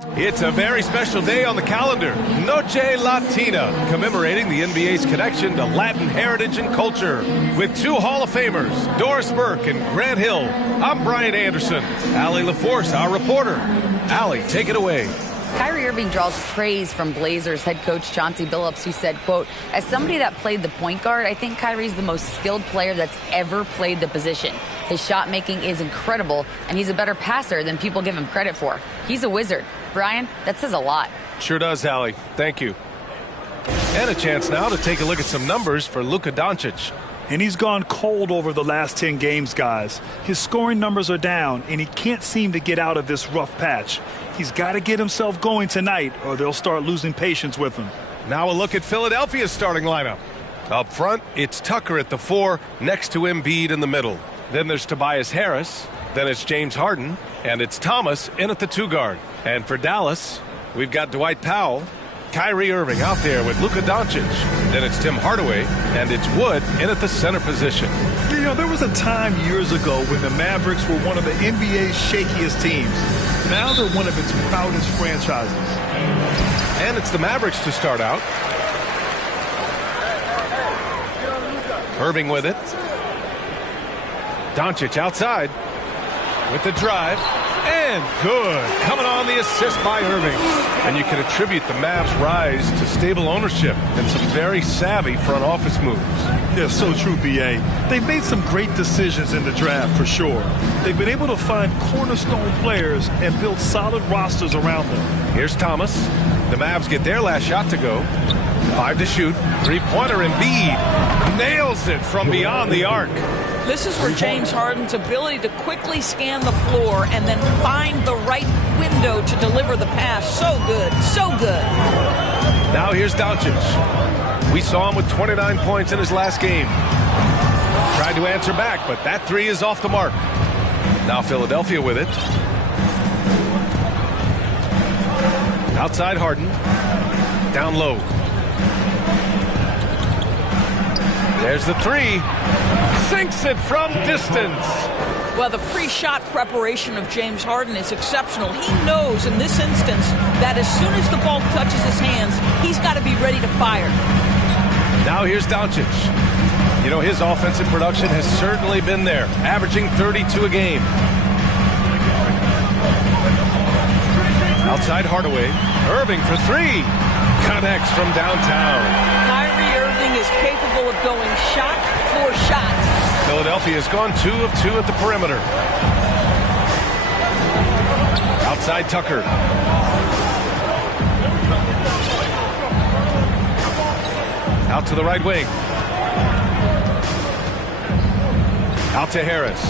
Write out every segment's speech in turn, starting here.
It's a very special day on the calendar, Noche Latina, commemorating the NBA's connection to Latin heritage and culture. With two Hall of Famers, Doris Burke and Grant Hill, I'm Brian Anderson. Allie LaForce, our reporter. Allie, take it away. Kyrie Irving draws praise from Blazers head coach Chauncey Billups, who said, quote, "As somebody that played the point guard, I think Kyrie's the most skilled player that's ever played the position. His shot making is incredible, and he's a better passer than people give him credit for. He's a wizard." Brian, that says a lot. Sure does, Allie. Thank you. And a chance now to take a look at some numbers for Luka Doncic. And he's gone cold over the last 10 games, guys. His scoring numbers are down, and he can't seem to get out of this rough patch. He's got to get himself going tonight, or they'll start losing patience with him. Now a look at Philadelphia's starting lineup. Up front, it's Tucker at the 4, next to Embiid in the middle. Then there's Tobias Harris. Then it's James Harden. And it's Thomas in at the 2 guard. And for Dallas, we've got Dwight Powell, Kyrie Irving out there with Luka Doncic. Then it's Tim Hardaway, and it's Wood in at the center position. You know, there was a time years ago when the Mavericks were one of the NBA's shakiest teams. Now they're one of its proudest franchises. And it's the Mavericks to start out. Irving with it. Doncic outside with the drive. And good. Coming on the assist by Irving. And you can attribute the Mavs' rise to stable ownership and some very savvy front office moves. Yeah, so true, B.A. They've made some great decisions in the draft, for sure. They've been able to find cornerstone players and build solid rosters around them. Here's Thomas. The Mavs get their last shot to go. 5 to shoot. Three-pointer Embiid nails it from beyond the arc. This is where James Harden's ability to quickly scan the floor and then find the right window to deliver the pass. So good, so good. Now here's Doncic. We saw him with 29 points in his last game. Tried to answer back, but that 3 is off the mark. Now Philadelphia with it. Outside Harden. Down low. There's the 3. Sinks it from distance. Well, the pre-shot preparation of James Harden is exceptional. He knows in this instance that as soon as the ball touches his hands, he's got to be ready to fire. Now here's Doncic. You know, his offensive production has certainly been there, averaging 32 a game. Outside Hardaway. Irving for 3. Connects from downtown. Kyrie Irving is capable of going shot for shot. Philadelphia has gone 2 of 2 at the perimeter. Outside Tucker. Out to the right wing. Out to Harris.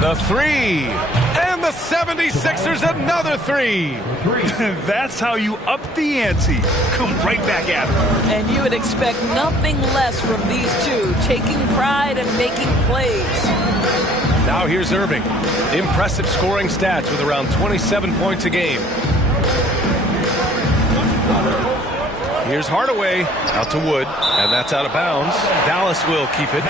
The 3. And the 76ers another 3. That's how you up the ante. Come right back at it. And you would expect nothing less from these two, taking pride and making plays. Now here's Irving. Impressive scoring stats with around 27 points a game. Here's Hardaway. Out to Wood. And that's out of bounds. Dallas will keep it.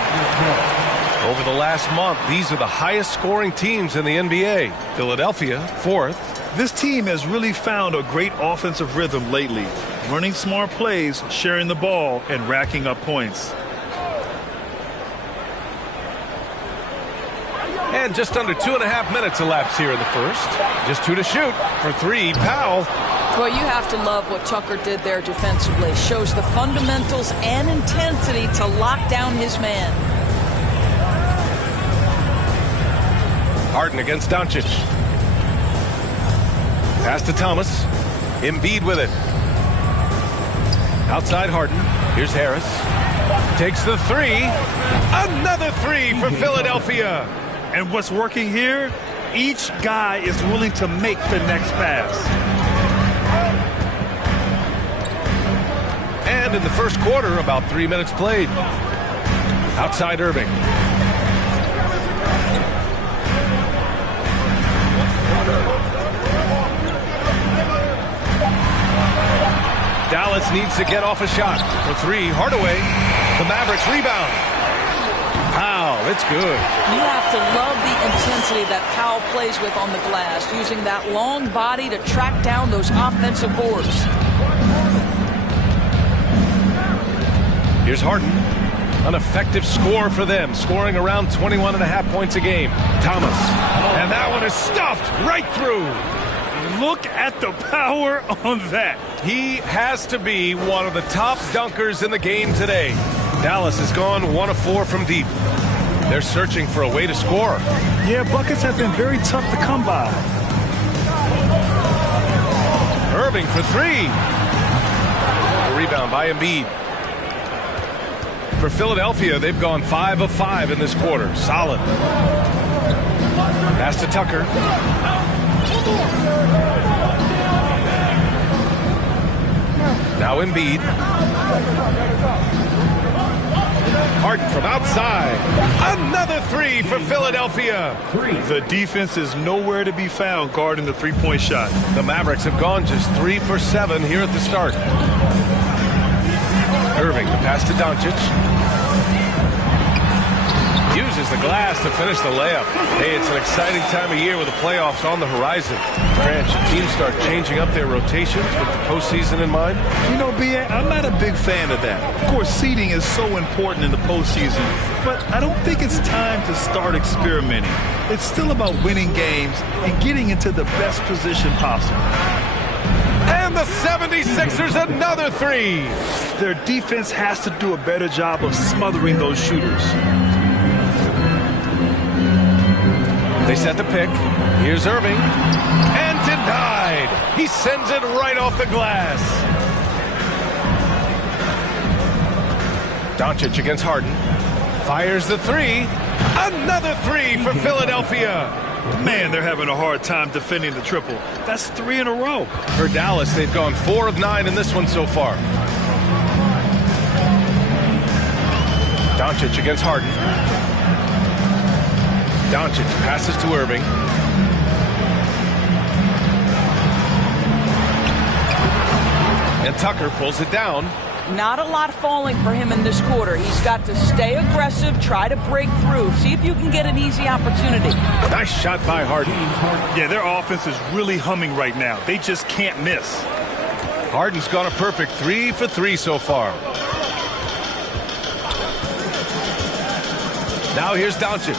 Over the last month, these are the highest scoring teams in the NBA. Philadelphia, 4th. This team has really found a great offensive rhythm lately. Running smart plays, sharing the ball, and racking up points. And just under 2.5 minutes elapsed here in the first. Just 2 to shoot. For 3, Powell. Well, you have to love what Tucker did there defensively. Shows the fundamentals and intensity to lock down his man. Harden against Doncic. Pass to Thomas. Embiid with it. Outside Harden. Here's Harris. Takes the 3. Another 3 for Philadelphia. And what's working here? Each guy is willing to make the next pass. And in the first quarter, about 3 minutes played. Outside Irving. Dallas needs to get off a shot. For 3, Hardaway. The Mavericks rebound. Powell, it's good. You have to love the intensity that Powell plays with on the glass, using that long body to track down those offensive boards. Here's Harden. An effective score for them, scoring around 21.5 points a game. Thomas. And that one is stuffed right through. Look at the power on that. He has to be one of the top dunkers in the game today. Dallas has gone 1 of 4 from deep. They're searching for a way to score. Yeah, buckets have been very tough to come by. Irving for 3. A rebound by Embiid. For Philadelphia, they've gone 5 of 5 in this quarter. Solid. Pass to Tucker. Now Embiid. Harden from outside. Another 3 for Philadelphia. The defense is nowhere to be found guarding the three-point shot. The Mavericks have gone just 3 for 7 here at the start. Irving, the pass to Doncic. Uses the glass to finish the layup. Hey, it's an exciting time of year with the playoffs on the horizon. Grant, should teams start changing up their rotations with the postseason in mind? You know, B.A., I'm not a big fan of that. Of course, seeding is so important in the postseason, but I don't think it's time to start experimenting. It's still about winning games and getting into the best position possible. And the 76ers, another 3. Their defense has to do a better job of smothering those shooters. They set the pick. Here's Irving. And denied. He sends it right off the glass. Doncic against Harden. Fires the 3. Another 3 for Philadelphia. Man, they're having a hard time defending the triple. That's 3 in a row. For Dallas, they've gone 4 of 9 in this one so far. Doncic against Harden. Doncic passes to Irving. And Tucker pulls it down. Not a lot falling for him in this quarter. He's got to stay aggressive, try to break through, see if you can get an easy opportunity. Nice shot by Harden. Yeah, their offense is really humming right now. They just can't miss. Harden's gone a perfect 3 for 3 so far. Now here's Doncic.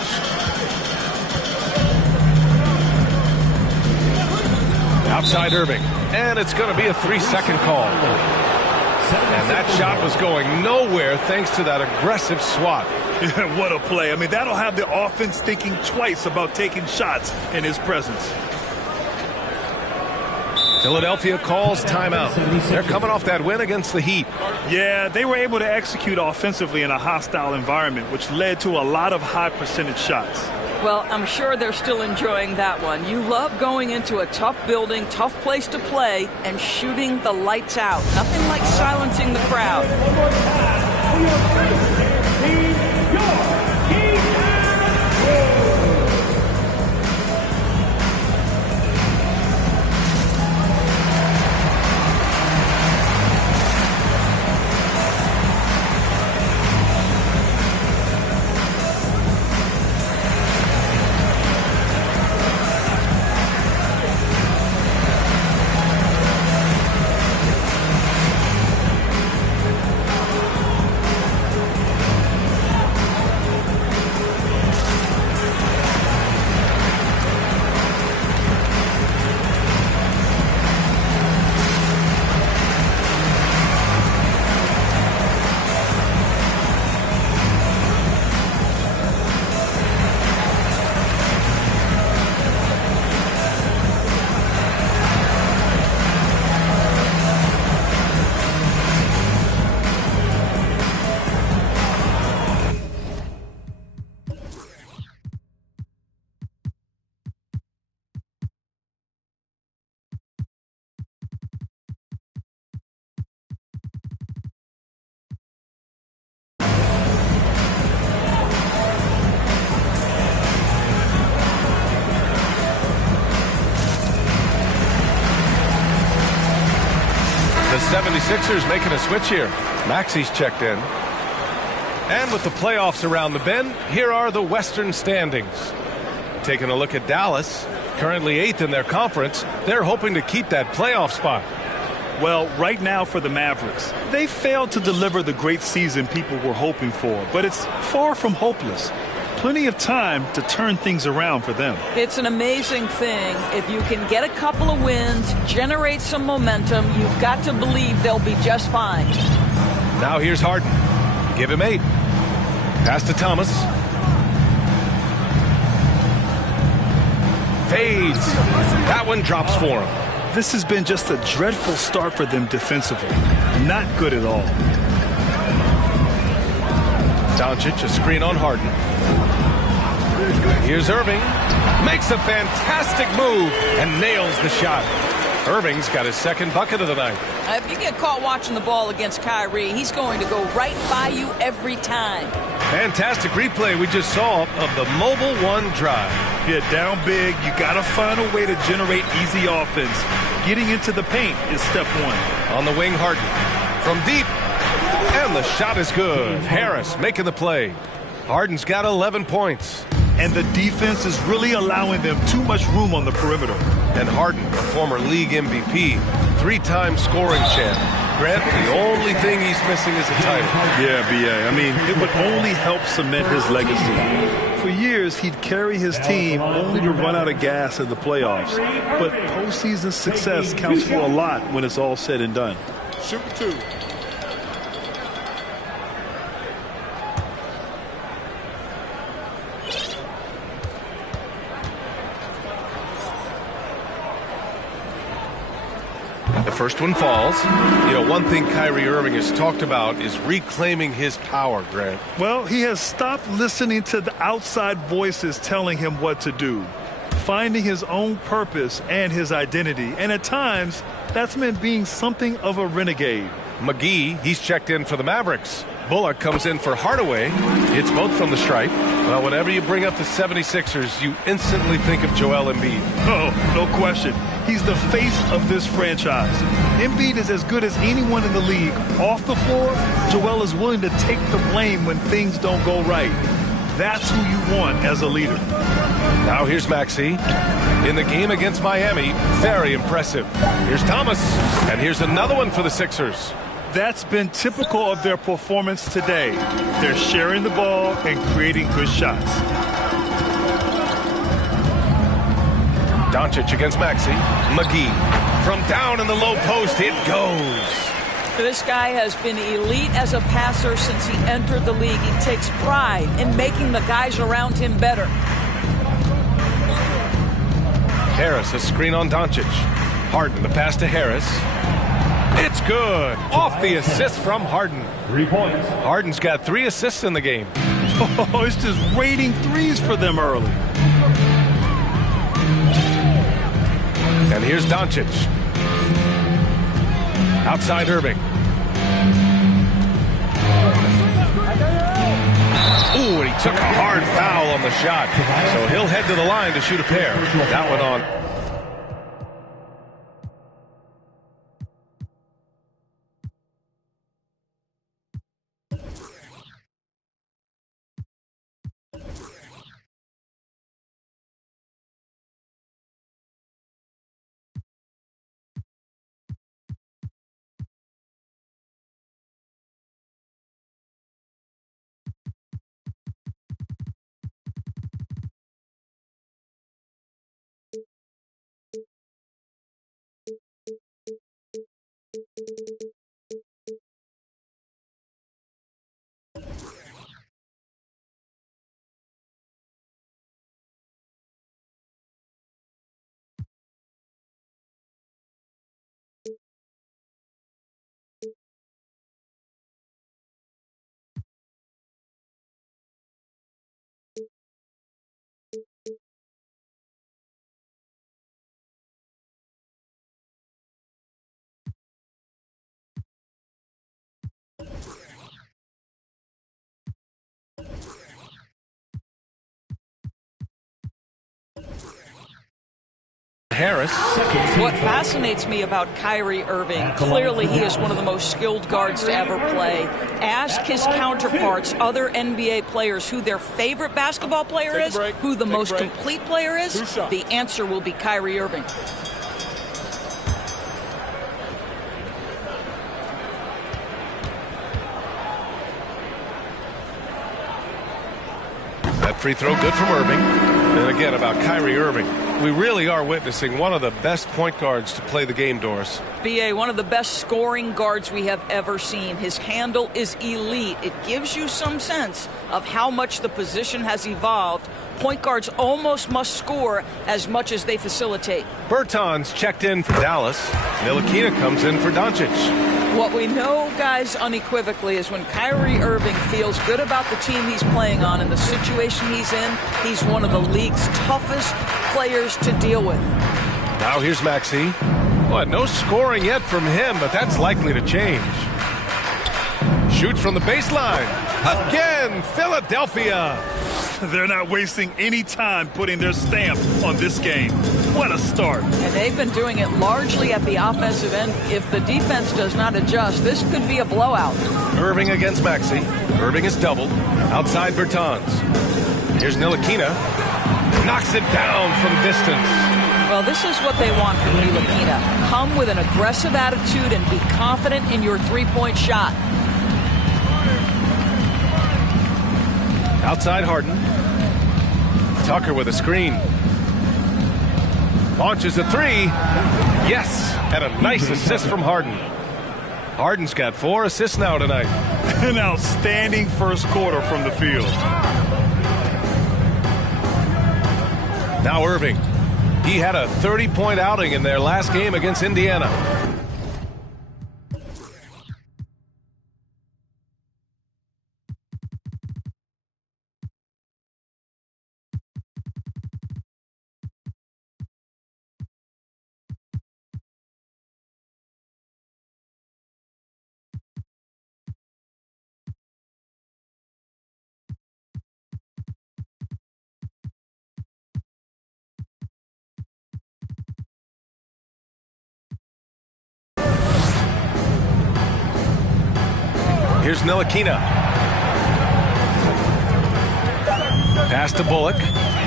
Outside Irving. And it's going to be a 3-second call. And that shot was going nowhere thanks to that aggressive swat. What a play. I mean, that'll have the offense thinking twice about taking shots in his presence. Philadelphia calls timeout. They're coming off that win against the Heat. Yeah, they were able to execute offensively in a hostile environment, which led to a lot of high percentage shots. Well, I'm sure they're still enjoying that one. You love going into a tough building, tough place to play, and shooting the lights out. Nothing like silencing the crowd. The 76ers making a switch here. Maxi's checked in. And with the playoffs around the bend, here are the Western standings. Taking a look at Dallas, currently 8th in their conference, they're hoping to keep that playoff spot. Well, right now for the Mavericks, they failed to deliver the great season people were hoping for, but it's far from hopeless. Plenty of time to turn things around for them. It's an amazing thing. If you can get a couple of wins, generate some momentum, you've got to believe they'll be just fine. Now here's Harden. Give him 8. Pass to Thomas. Fades. That one drops for him. This has been just a dreadful start for them defensively. Not good at all. Doncic, a screen on Harden. Here's Irving. Makes a fantastic move and nails the shot. Irving's got his second bucket of the night. If you get caught watching the ball against Kyrie, he's going to go right by you every time. Fantastic replay we just saw of the Mobile One drive. Yeah, down big, you got to find a way to generate easy offense. Getting into the paint is step one. On the wing, Harden. From deep. And the shot is good. Harris making the play. Harden's got 11 points. And the defense is really allowing them too much room on the perimeter. And Harden, a former league MVP, 3-time scoring champ. Grant, the only thing he's missing is a title. Yeah, BA. I mean, it would only help cement his legacy. For years, he'd carry his team only to run out of gas in the playoffs. But postseason success counts for a lot when it's all said and done. Shoot 2. The first one falls. You know, one thing Kyrie Irving has talked about is reclaiming his power, Grant. Well, he has stopped listening to the outside voices telling him what to do, finding his own purpose and his identity. And at times, that's meant being something of a renegade. McGee, he's checked in for the Mavericks. Bullock comes in for Hardaway. Hits both from the stripe. Well, whenever you bring up the 76ers, you instantly think of Joel Embiid. Oh, no question. He's the face of this franchise. Embiid is as good as anyone in the league. Off the floor, Joel is willing to take the blame when things don't go right. That's who you want as a leader. Now here's Maxey. In the game against Miami, very impressive. Here's Thomas. And here's another one for the Sixers. That's been typical of their performance today. They're sharing the ball and creating good shots. Doncic against Maxey. McGee. From down in the low post, it goes. This guy has been elite as a passer since he entered the league. He takes pride in making the guys around him better. Harris, a screen on Doncic. Harden, the pass to Harris. It's good. Off the assist from Harden. 3 points. Harden's got 3 assists in the game. Oh, it's just raining threes for them early. And here's Doncic. Outside Irving. Ooh, and he took a hard foul on the shot. So he'll head to the line to shoot a pair. That one on. Harris. What fascinates me about Kyrie Irving, clearly he is one of the most skilled guards to ever play. Ask his counterparts, other NBA players, who their favorite basketball player is, who the most complete player is. The answer will be Kyrie Irving. That free throw good from Irving. And again, about Kyrie Irving, we really are witnessing one of the best point guards to play the game, Doris. BA, one of the best scoring guards we have ever seen. His handle is elite. It gives you some sense of how much the position has evolved. Point guards almost must score as much as they facilitate. Bertans checked in for Dallas. Ntilikina comes in for Doncic. What we know, guys, unequivocally is when Kyrie Irving feels good about the team he's playing on and the situation he's in, he's one of the league's toughest players to deal with. Now here's Maxey. Well, no scoring yet from him, but that's likely to change. Shoots from the baseline. Again, Philadelphia. They're not wasting any time putting their stamp on this game. What a start. And they've been doing it largely at the offensive end. If the defense does not adjust, this could be a blowout. Irving against Maxey. Irving is doubled. Outside Bertans. Here's Ntilikina. Knocks it down from distance. Well, this is what they want from Ntilikina. Come with an aggressive attitude and be confident in your three-point shot. Outside Harden. Tucker with a screen. Launches a three. Yes, and a nice assist from Harden. Harden's got 4 assists now tonight. An outstanding first quarter from the field. Now Irving. He had a 30-point outing in their last game against Indiana. Here's Ntilikina. Pass to Bullock.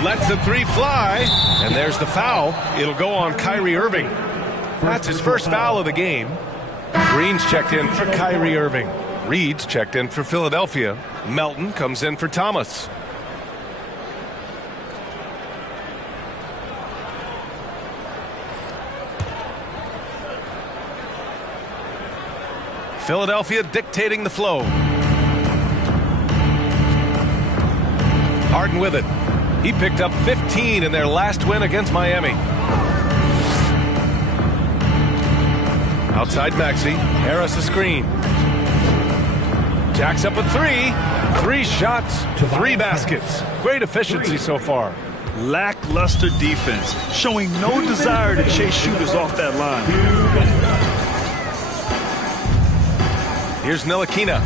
Lets the three fly. And there's the foul. It'll go on Kyrie Irving. That's his first foul of the game. Green's checked in for Kyrie Irving. Reed's checked in for Philadelphia. Melton comes in for Thomas. Philadelphia dictating the flow. Harden with it. He picked up 15 in their last win against Miami. Outside Maxey. Harris a screen. Jacks up a three. 3 shots, 3 baskets. Great efficiency so far. Lackluster defense, showing no desire to chase shooters off that line. Here's Ntilikina.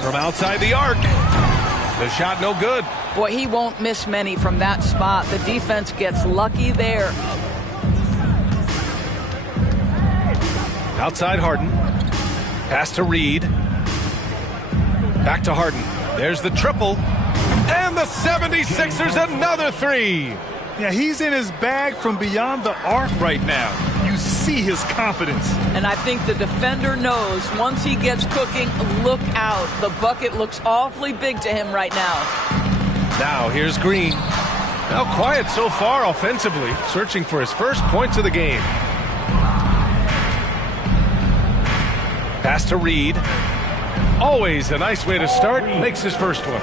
From outside the arc. The shot no good. Boy, he won't miss many from that spot. The defense gets lucky there. Outside Harden. Pass to Reed. Back to Harden. There's the triple. And the 76ers another 3. Yeah, he's in his bag from beyond the arc right now. You see his confidence. And I think the defender knows once he gets cooking, look out. The bucket looks awfully big to him right now. Now here's Green. Now quiet so far offensively, searching for his first points of the game. Pass to Reed. Always a nice way to start. Makes his first one.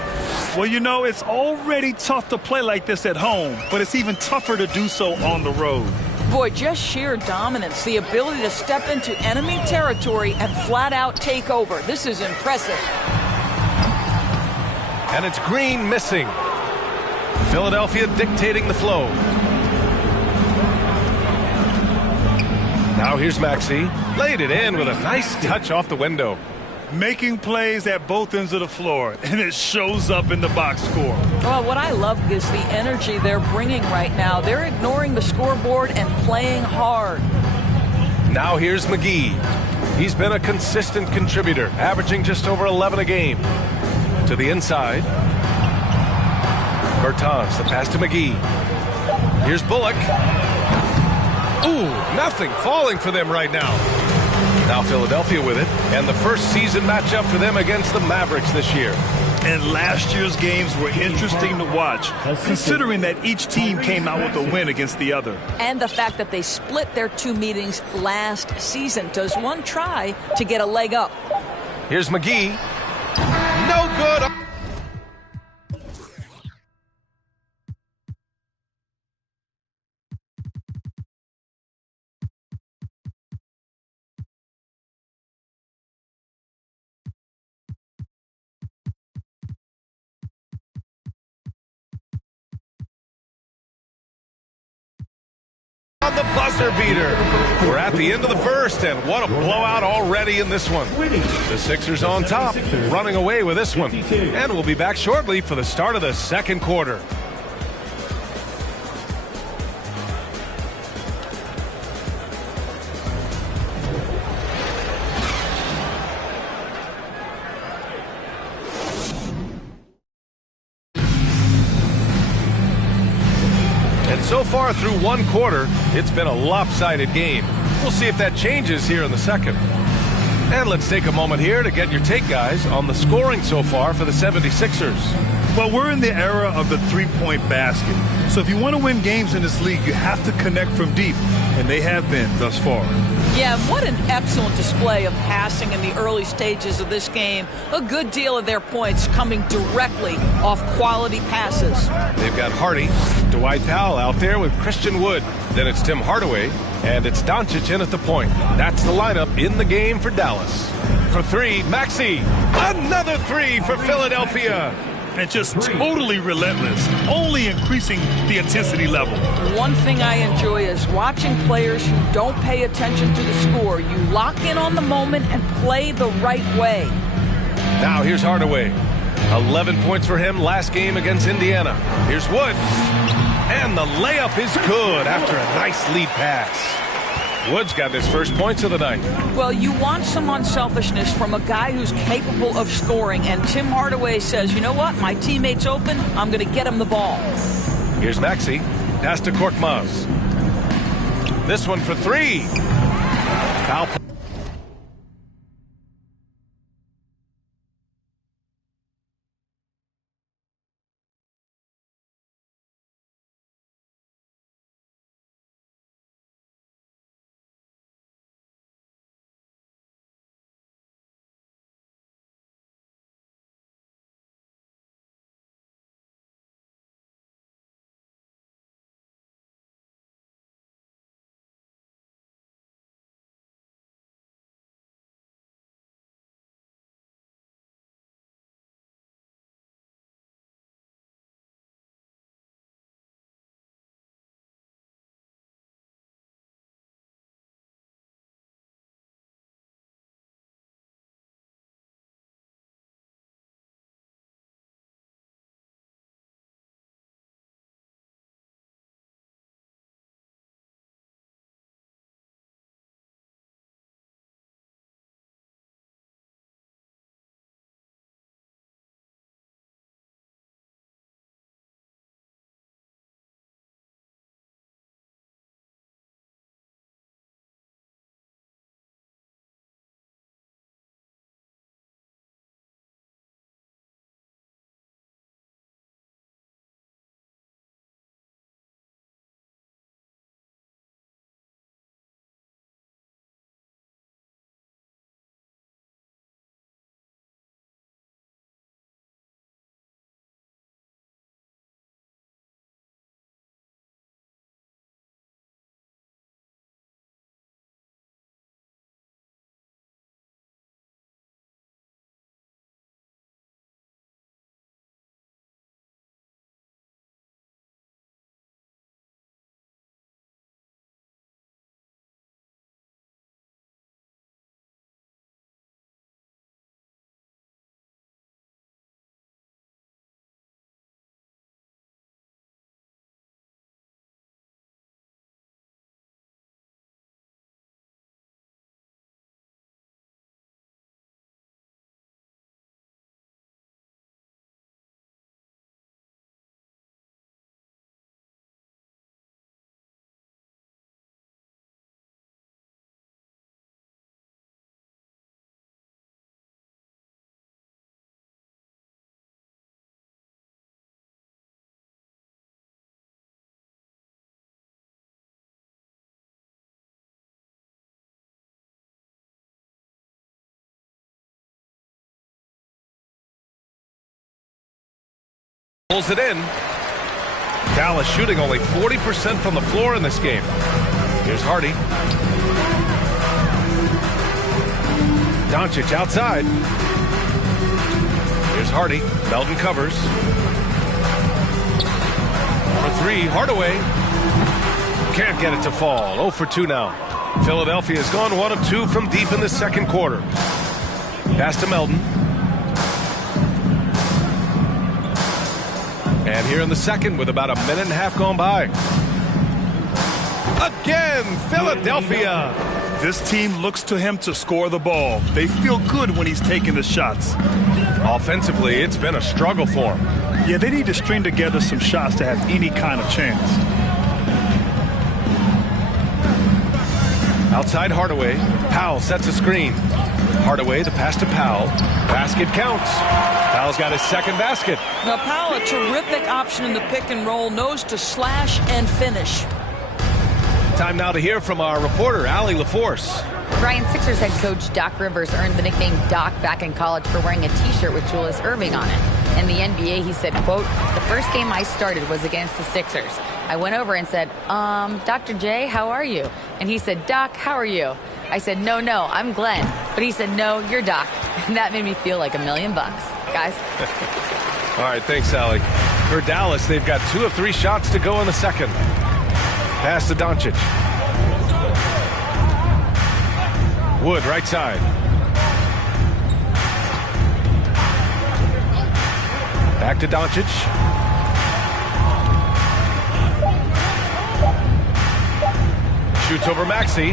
Well, you know, it's already tough to play like this at home, but it's even tougher to do so on the road. Boy, just sheer dominance, the ability to step into enemy territory and flat out take over. This is impressive. And it's Green missing. Philadelphia dictating the flow. Now here's Maxey. Laid it in with a nice touch off the window. Making plays at both ends of the floor, and it shows up in the box score. Well, what I love is the energy they're bringing right now. They're ignoring the scoreboard and playing hard. Now here's McGee. He's been a consistent contributor, averaging just over 11 a game. To the inside. Bertans, the pass to McGee. Here's Bullock. Ooh, nothing falling for them right now. Now Philadelphia with it, and the first season matchup for them against the Mavericks this year. And last year's games were interesting to watch, considering that each team came out with a win against the other. And the fact that they split their two meetings last season. Does one try to get a leg up? Here's McGee. No good. On the buzzer beater. We're at the end of the first, and what a blowout already in this one. The Sixers on top, running away with this one. And we'll be back shortly for the start of the second quarter. And so far through one quarter, it's been a lopsided game. We'll see if that changes here in the second. And let's take a moment here to get your take, guys, on the scoring so far for the 76ers. Well, we're in the era of the three-point basket. So if you want to win games in this league, you have to connect from deep, and they have been thus far. Yeah, what an excellent display of passing in the early stages of this game. A good deal of their points coming directly off quality passes. They've got Hardy, Dwight Powell out there with Christian Wood. Then it's Tim Hardaway, and it's Doncic in at the point. That's the lineup in the game for Dallas. For three, Maxey. Another three for Philadelphia. And just totally relentless, only increasing the intensity level. One thing I enjoy is watching players who don't pay attention to the score. You lock in on the moment and play the right way. Now here's Hardaway. 11 points for him last game against Indiana. Here's Wood. And the layup is good after a nice lead pass. Wood's got his first points of the night. Well, you want some unselfishness from a guy who's capable of scoring. And Tim Hardaway says, you know what? My teammate's open. I'm going to get him the ball. Here's Maxey. Pass to Korkmaz. This one for three. Foul. Pulls it in. Dallas shooting only 40% from the floor in this game. Here's Hardy. Doncic outside. Here's Hardy. Melton covers. For three, Hardaway. Can't get it to fall. 0 for 2 now. Philadelphia has gone 1 of 2 from deep in the second quarter. Pass to Melton. And here in the second with about a minute and a half gone by. Again, Philadelphia. This team looks to him to score the ball. They feel good when he's taking the shots. Offensively, it's been a struggle for him. Yeah, they need to string together some shots to have any kind of chance. Outside Hardaway. Powell sets a screen. Hardaway, the pass to Powell. Basket counts. Powell's got his second basket. Now, Powell, a terrific option in the pick and roll, knows to slash and finish. Time now to hear from our reporter, Allie LaForce. Brian, Sixers head coach Doc Rivers earned the nickname Doc back in college for wearing a T-shirt with Julius Erving on it. In the NBA, he said, quote, "The first game I started was against the Sixers. I went over and said, Dr. J, how are you?" And he said, "Doc, how are you?" I said, no, I'm Glenn. But he said, "No, you're Doc." And that made me feel like $1 million. Guys. All right, thanks, Allie. For Dallas, they've got 2 of 3 shots to go in the second. Pass to Doncic. Wood, right side. Back to Doncic. Shoots over Maxey.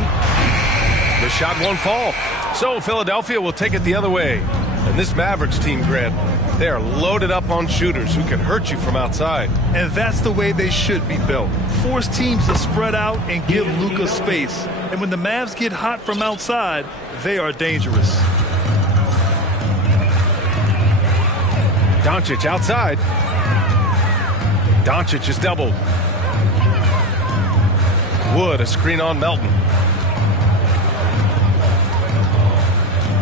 The shot won't fall. So Philadelphia will take it the other way. And this Mavericks team, Grant, they are loaded up on shooters who can hurt you from outside. And that's the way they should be built. Force teams to spread out and give Luka space. And when the Mavs get hot from outside, they are dangerous. Doncic outside. Doncic is doubled. Wood, a screen on Melton.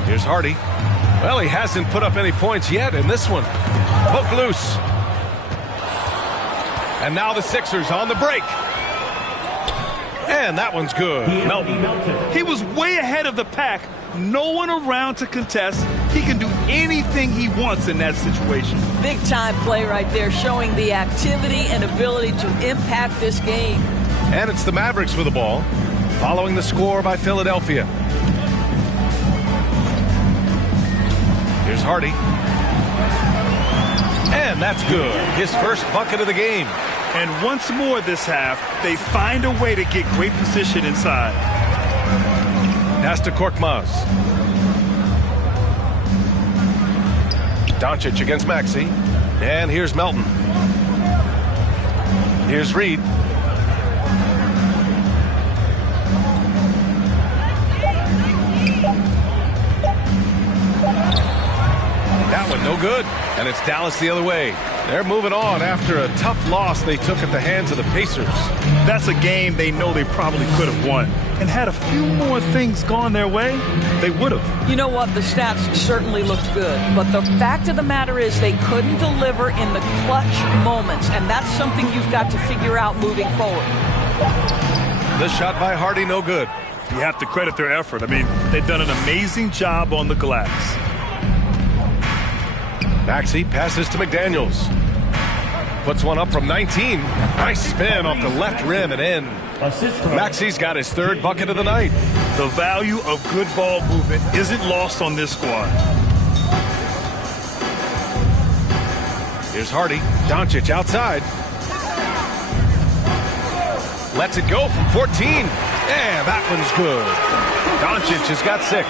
Here's Hardy. Well, he hasn't put up any points yet in this one. Hook loose. And now the Sixers on the break. And that one's good. Melton. He was way ahead of the pack. No one around to contest. He can do anything he wants in that situation. Big time play right there, showing the activity and ability to impact this game. And it's the Mavericks with the ball, following the score by Philadelphia. Here's Hardy. And that's good. His first bucket of the game. And once more this half, they find a way to get great position inside. Pass to Korkmaz. Doncic against Maxey. And here's Melton. Here's Reed. That one no good. And it's Dallas the other way. They're moving on after a tough loss they took at the hands of the Pacers. That's a game they know they probably could have won. And had a few more things gone their way, they would have. You know what? The stats certainly looked good. But the fact of the matter is they couldn't deliver in the clutch moments. And that's something you've got to figure out moving forward. The shot by Hardy no good. You have to credit their effort. I mean, they've done an amazing job on the glass. Maxey passes to McDaniels. Puts one up from 19. Nice spin off the left rim and in. Maxey's got his third bucket of the night. The value of good ball movement isn't lost on this squad. Here's Hardy. Doncic outside. Lets it go from 14. And that one's good. Doncic has got 6.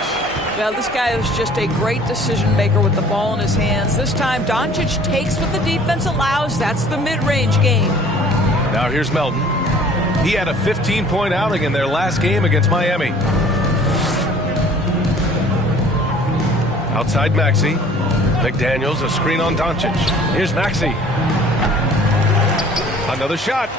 Well, this guy is just a great decision maker with the ball in his hands. This time, Doncic takes what the defense allows. That's the mid-range game. Now here's Melton. He had a 15-point outing in their last game against Miami. Outside Maxey. McDaniels, a screen on Doncic. Here's Maxey. Another shot.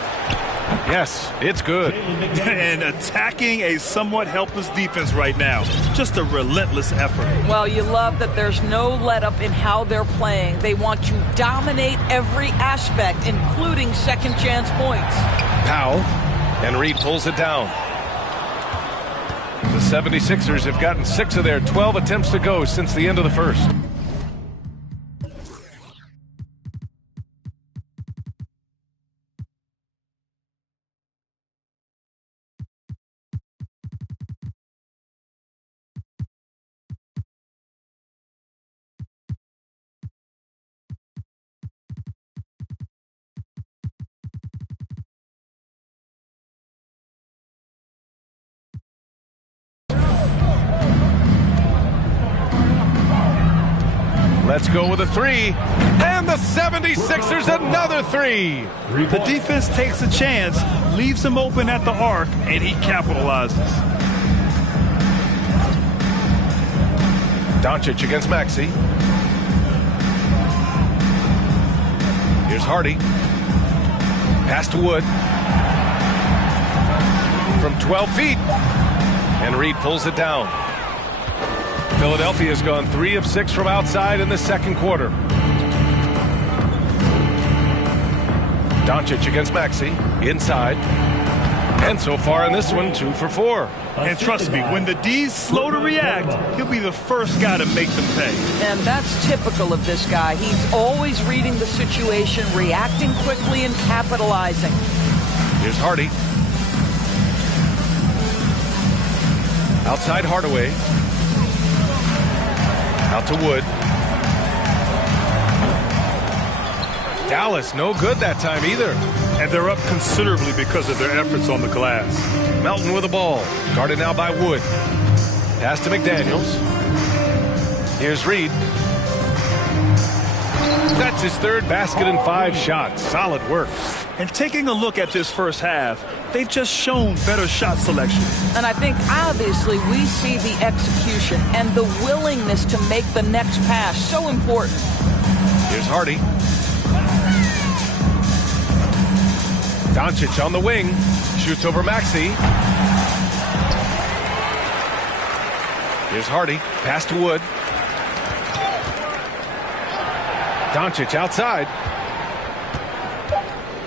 Yes, it's good. And attacking a somewhat helpless defense right now. Just a relentless effort. Well, you love that there's no let-up in how they're playing. They want to dominate every aspect, including second-chance points. Powell, and Reed pulls it down. The 76ers have gotten 6 of their 12 attempts to go since the end of the first. Let's go with a 3. And the 76ers another 3. The defense takes a chance, leaves him open at the arc, and he capitalizes. Doncic against Maxey. Here's Hardy. Pass to Wood. From 12 feet. And Reed pulls it down. Philadelphia's gone 3 of 6 from outside in the second quarter. Doncic against Maxey, inside. And so far in this one, 2 for 4. And trust me, when the D's slow to react, he'll be the first guy to make them pay. And that's typical of this guy. He's always reading the situation, reacting quickly, and capitalizing. Here's Hardy. Outside Hardaway. Out to Wood. Dallas, no good that time either. And they're up considerably because of their efforts on the glass. Melton with the ball. Guarded now by Wood. Pass to McDaniels. Here's Reed. That's his 3rd basket in 5 shots. Solid work. And taking a look at this first half, they've just shown better shot selection. And I think obviously we see the execution and the willingness to make the next pass so important. Here's Hardy. Doncic on the wing. Shoots over Maxey. Here's Hardy. Pass to Wood. Doncic outside.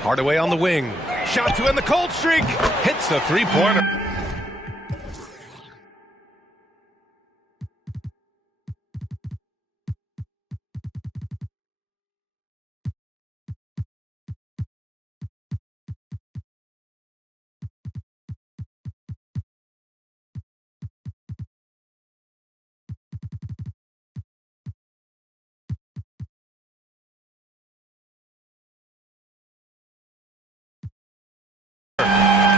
Hardaway on the wing. Shot to end the cold streak. Hits the 3-pointer.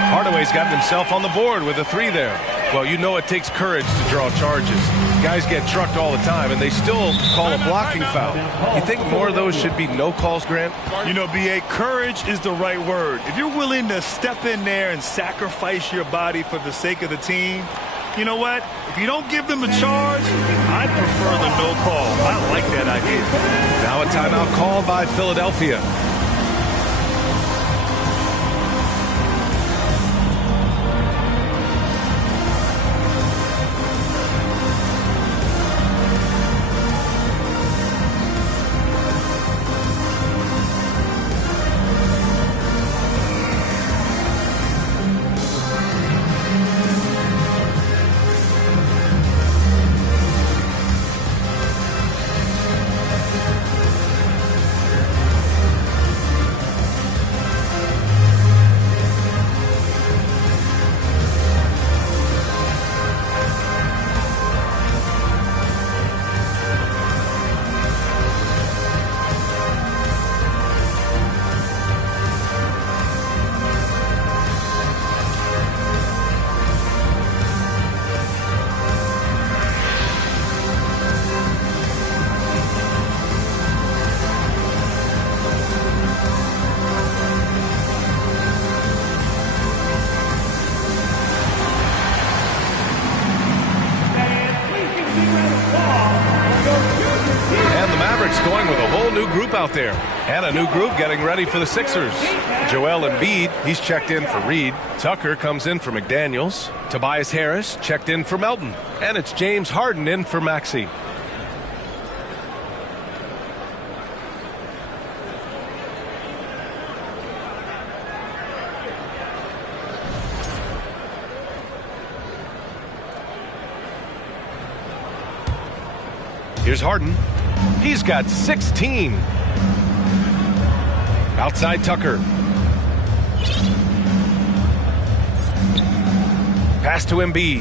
Hardaway's gotten himself on the board with a 3 there. Well, you know it takes courage to draw charges. Guys get trucked all the time, and they still call a blocking foul. You think more of those should be no calls, Grant? You know, B.A., courage is the right word. If you're willing to step in there and sacrifice your body for the sake of the team, you know what? If you don't give them a charge, I prefer the no call. I like that idea. Now a timeout called by Philadelphia. Mavericks going with a whole new group out there. And a new group getting ready for the Sixers. Joel Embiid, he's checked in for Reed. Tucker comes in for McDaniels. Tobias Harris checked in for Melton. And it's James Harden in for Maxey. Here's Harden. He's got 16. Outside Tucker. Pass to Embiid.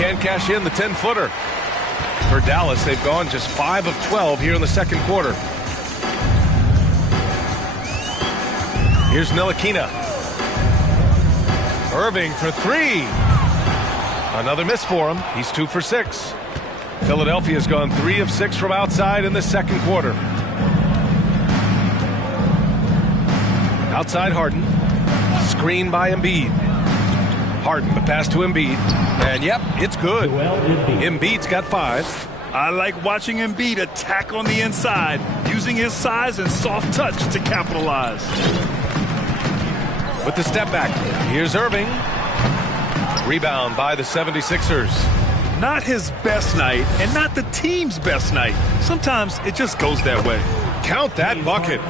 Can't cash in the 10-footer. For Dallas, they've gone just 5 of 12 here in the second quarter. Here's Ntilikina. Irving for 3. Another miss for him. He's 2 for 6. Philadelphia's gone 3 of 6 from outside in the second quarter. Outside Harden. Screen by Embiid. Harden, the pass to Embiid. And yep, it's good. Embiid's got 5. I like watching Embiid attack on the inside, using his size and soft touch to capitalize. With the step back, here's Irving. Rebound by the 76ers. Not his best night and not the team's best night. Sometimes it just goes that way. Count that bucket.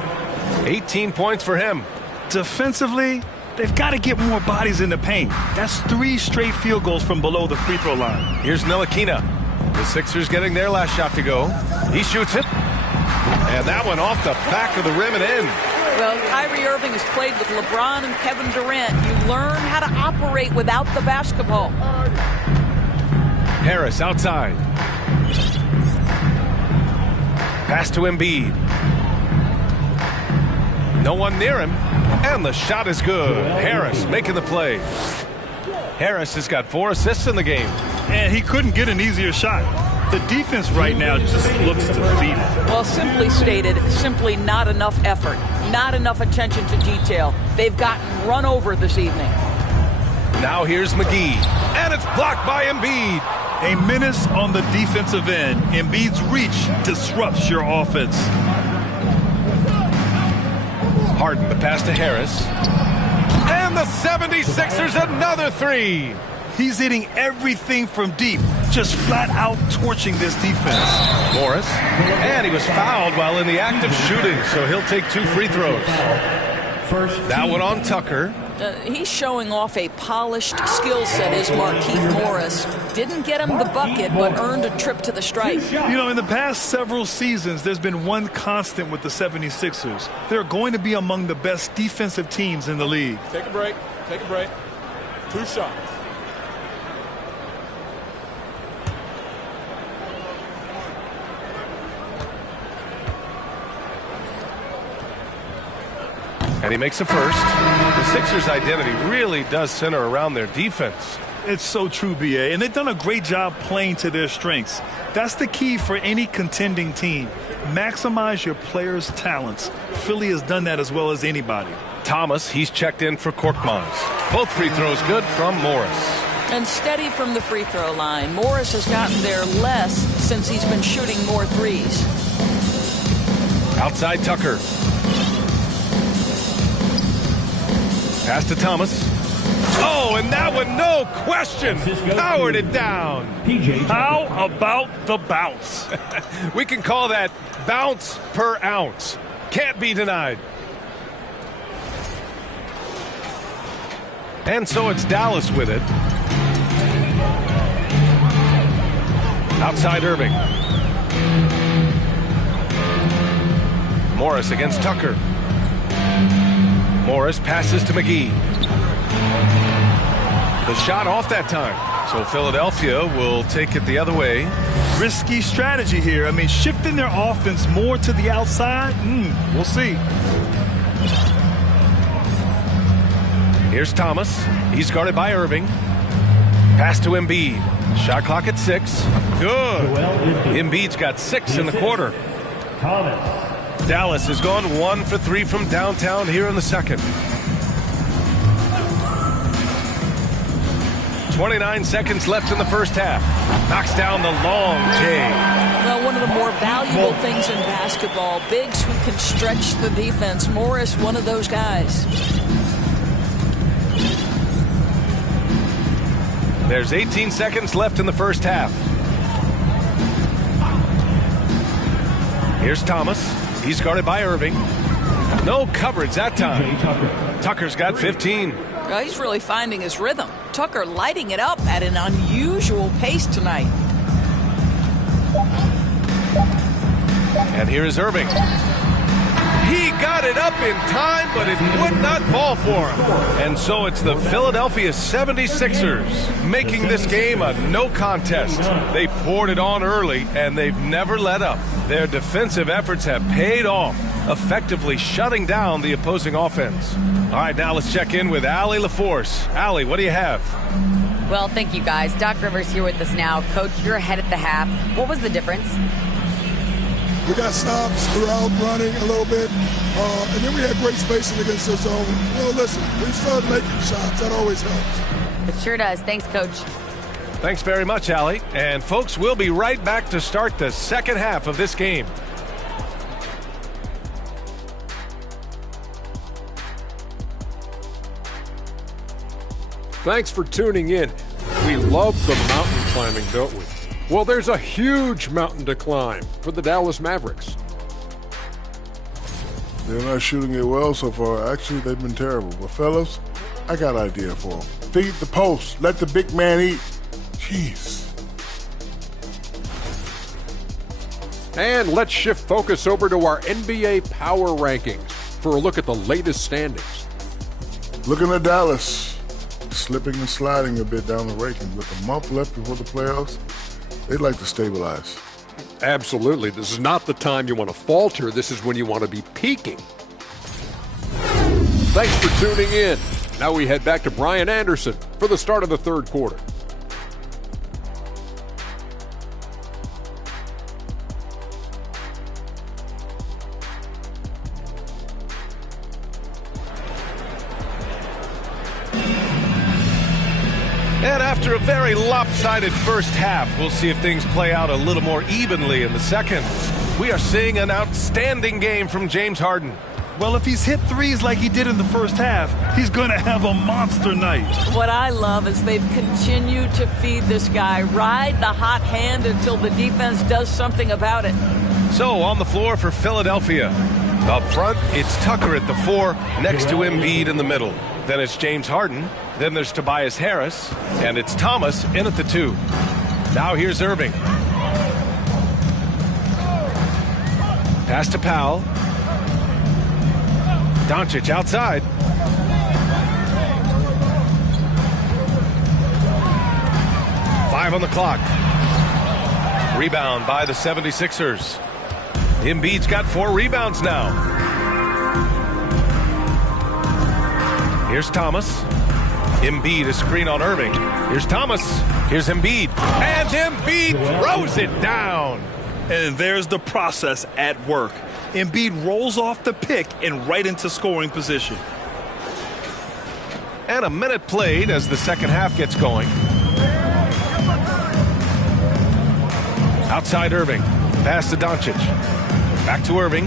18 points for him. Defensively, they've got to get more bodies in the paint. That's 3 straight field goals from below the free throw line. Here's Ntilikina. The Sixers getting their last shot to go. He shoots it. And that one off the back of the rim and in. Well, Kyrie Irving has played with LeBron and Kevin Durant. You learn how to operate without the basketball. Harris outside. Pass to Embiid. No one near him. And the shot is good. Harris making the play. Harris has got 4 assists in the game. And he couldn't get an easier shot. The defense right now just looks defeated. Well, simply stated, simply not enough effort. Not enough attention to detail. They've gotten run over this evening. Now here's McGee. And it's blocked by Embiid. A menace on the defensive end. Embiid's reach disrupts your offense. Harden, the pass to Harris. And the 76ers another 3. He's hitting everything from deep, just flat out torching this defense. Morris. And he was fouled while in the act of shooting, so he'll take 2 free throws. That one on Tucker. He's showing off a polished skill set, is Markieff Morris. Didn't get him the bucket, but earned a trip to the stripe. You know, in the past several seasons, there's been one constant with the 76ers. They're going to be among the best defensive teams in the league. Take a break. Take a break. 2 shots. And he makes a first. The Sixers' identity really does center around their defense. It's so true, BA, and they've done a great job playing to their strengths. That's the key for any contending team. Maximize your players' talents. Philly has done that as well as anybody. Thomas, he's checked in for Korkmaz. Both free throws good from Morris. And steady from the free throw line. Morris has gotten there less since he's been shooting more threes. Outside Tucker. Pass to Thomas. Oh, and that one, no question, powered it down. How about the bounce? We can call that bounce per ounce. Can't be denied. And so it's Dallas with it. Outside Irving. Morris against Tucker. Morris passes to McGee. The shot off that time. So Philadelphia will take it the other way. Risky strategy here. I mean, shifting their offense more to the outside. We'll see. Here's Thomas. He's guarded by Irving. Pass to Embiid. Shot clock at 6. Good. Embiid's got 6 in the quarter. Dallas has gone 1 for 3 from downtown here in the second. 29 seconds left in the first half. Knocks down the long J. Well, one of the more valuable things in basketball, bigs who can stretch the defense. Morris, one of those guys. There's 18 seconds left in the first half. Here's Thomas. He's guarded by Irving. No coverage that time. Tucker's got 15. Well, he's really finding his rhythm. Tucker lighting it up at an unusual pace tonight. And here is Irving. He got it up in time, but it would not fall for him. And so it's the Philadelphia 76ers making this game a no contest. They poured it on early, and they've never let up. Their defensive efforts have paid off, effectively shutting down the opposing offense. All right, now let's check in with Allie LaForce. Allie, what do you have? Well, thank you, guys. Doc Rivers here with us now. Coach, you're ahead at the half. What was the difference? We got stops throughout, running a little bit, and then we had great spacing against the zone. Well, listen, we started making shots. That always helps. It sure does. Thanks, Coach. Thanks very much, Allie. And, folks, we'll be right back to start the second half of this game. Thanks for tuning in. We love the mountain climbing, don't we? Well, there's a huge mountain to climb for the Dallas Mavericks. They're not shooting it well so far. Actually, they've been terrible. But, fellas, I got an idea for them. Feed the post. Let the big man eat. Jeez. And let's shift focus over to our NBA power rankings for a look at the latest standings. Looking at Dallas, slipping and sliding a bit down the ranking. With a month left before the playoffs, they'd like to stabilize. Absolutely. This is not the time you want to falter. This is when you want to be peaking. Thanks for tuning in. Now we head back to Brian Anderson for the start of the third quarter. And after a very lopsided first half, we'll see if things play out a little more evenly in the second. We are seeing an outstanding game from James Harden. Well, if he's hit threes like he did in the first half, he's going to have a monster night. What I love is they've continued to feed this guy, ride the hot hand until the defense does something about it. So on the floor for Philadelphia. Up front, it's Tucker at the 4, next to Embiid in the middle. Then it's James Harden. Then there's Tobias Harris. And it's Thomas in at the 2. Now here's Irving. Pass to Powell. Doncic outside. Five on the clock. Rebound by the 76ers. Embiid's got 4 rebounds now. Here's Thomas. Embiid, a screen on Irving. Here's Thomas. Here's Embiid. And Embiid throws it down. And there's the process at work. Embiid rolls off the pick and right into scoring position. And a minute played as the second half gets going. Outside Irving. Pass to Doncic. Back to Irving.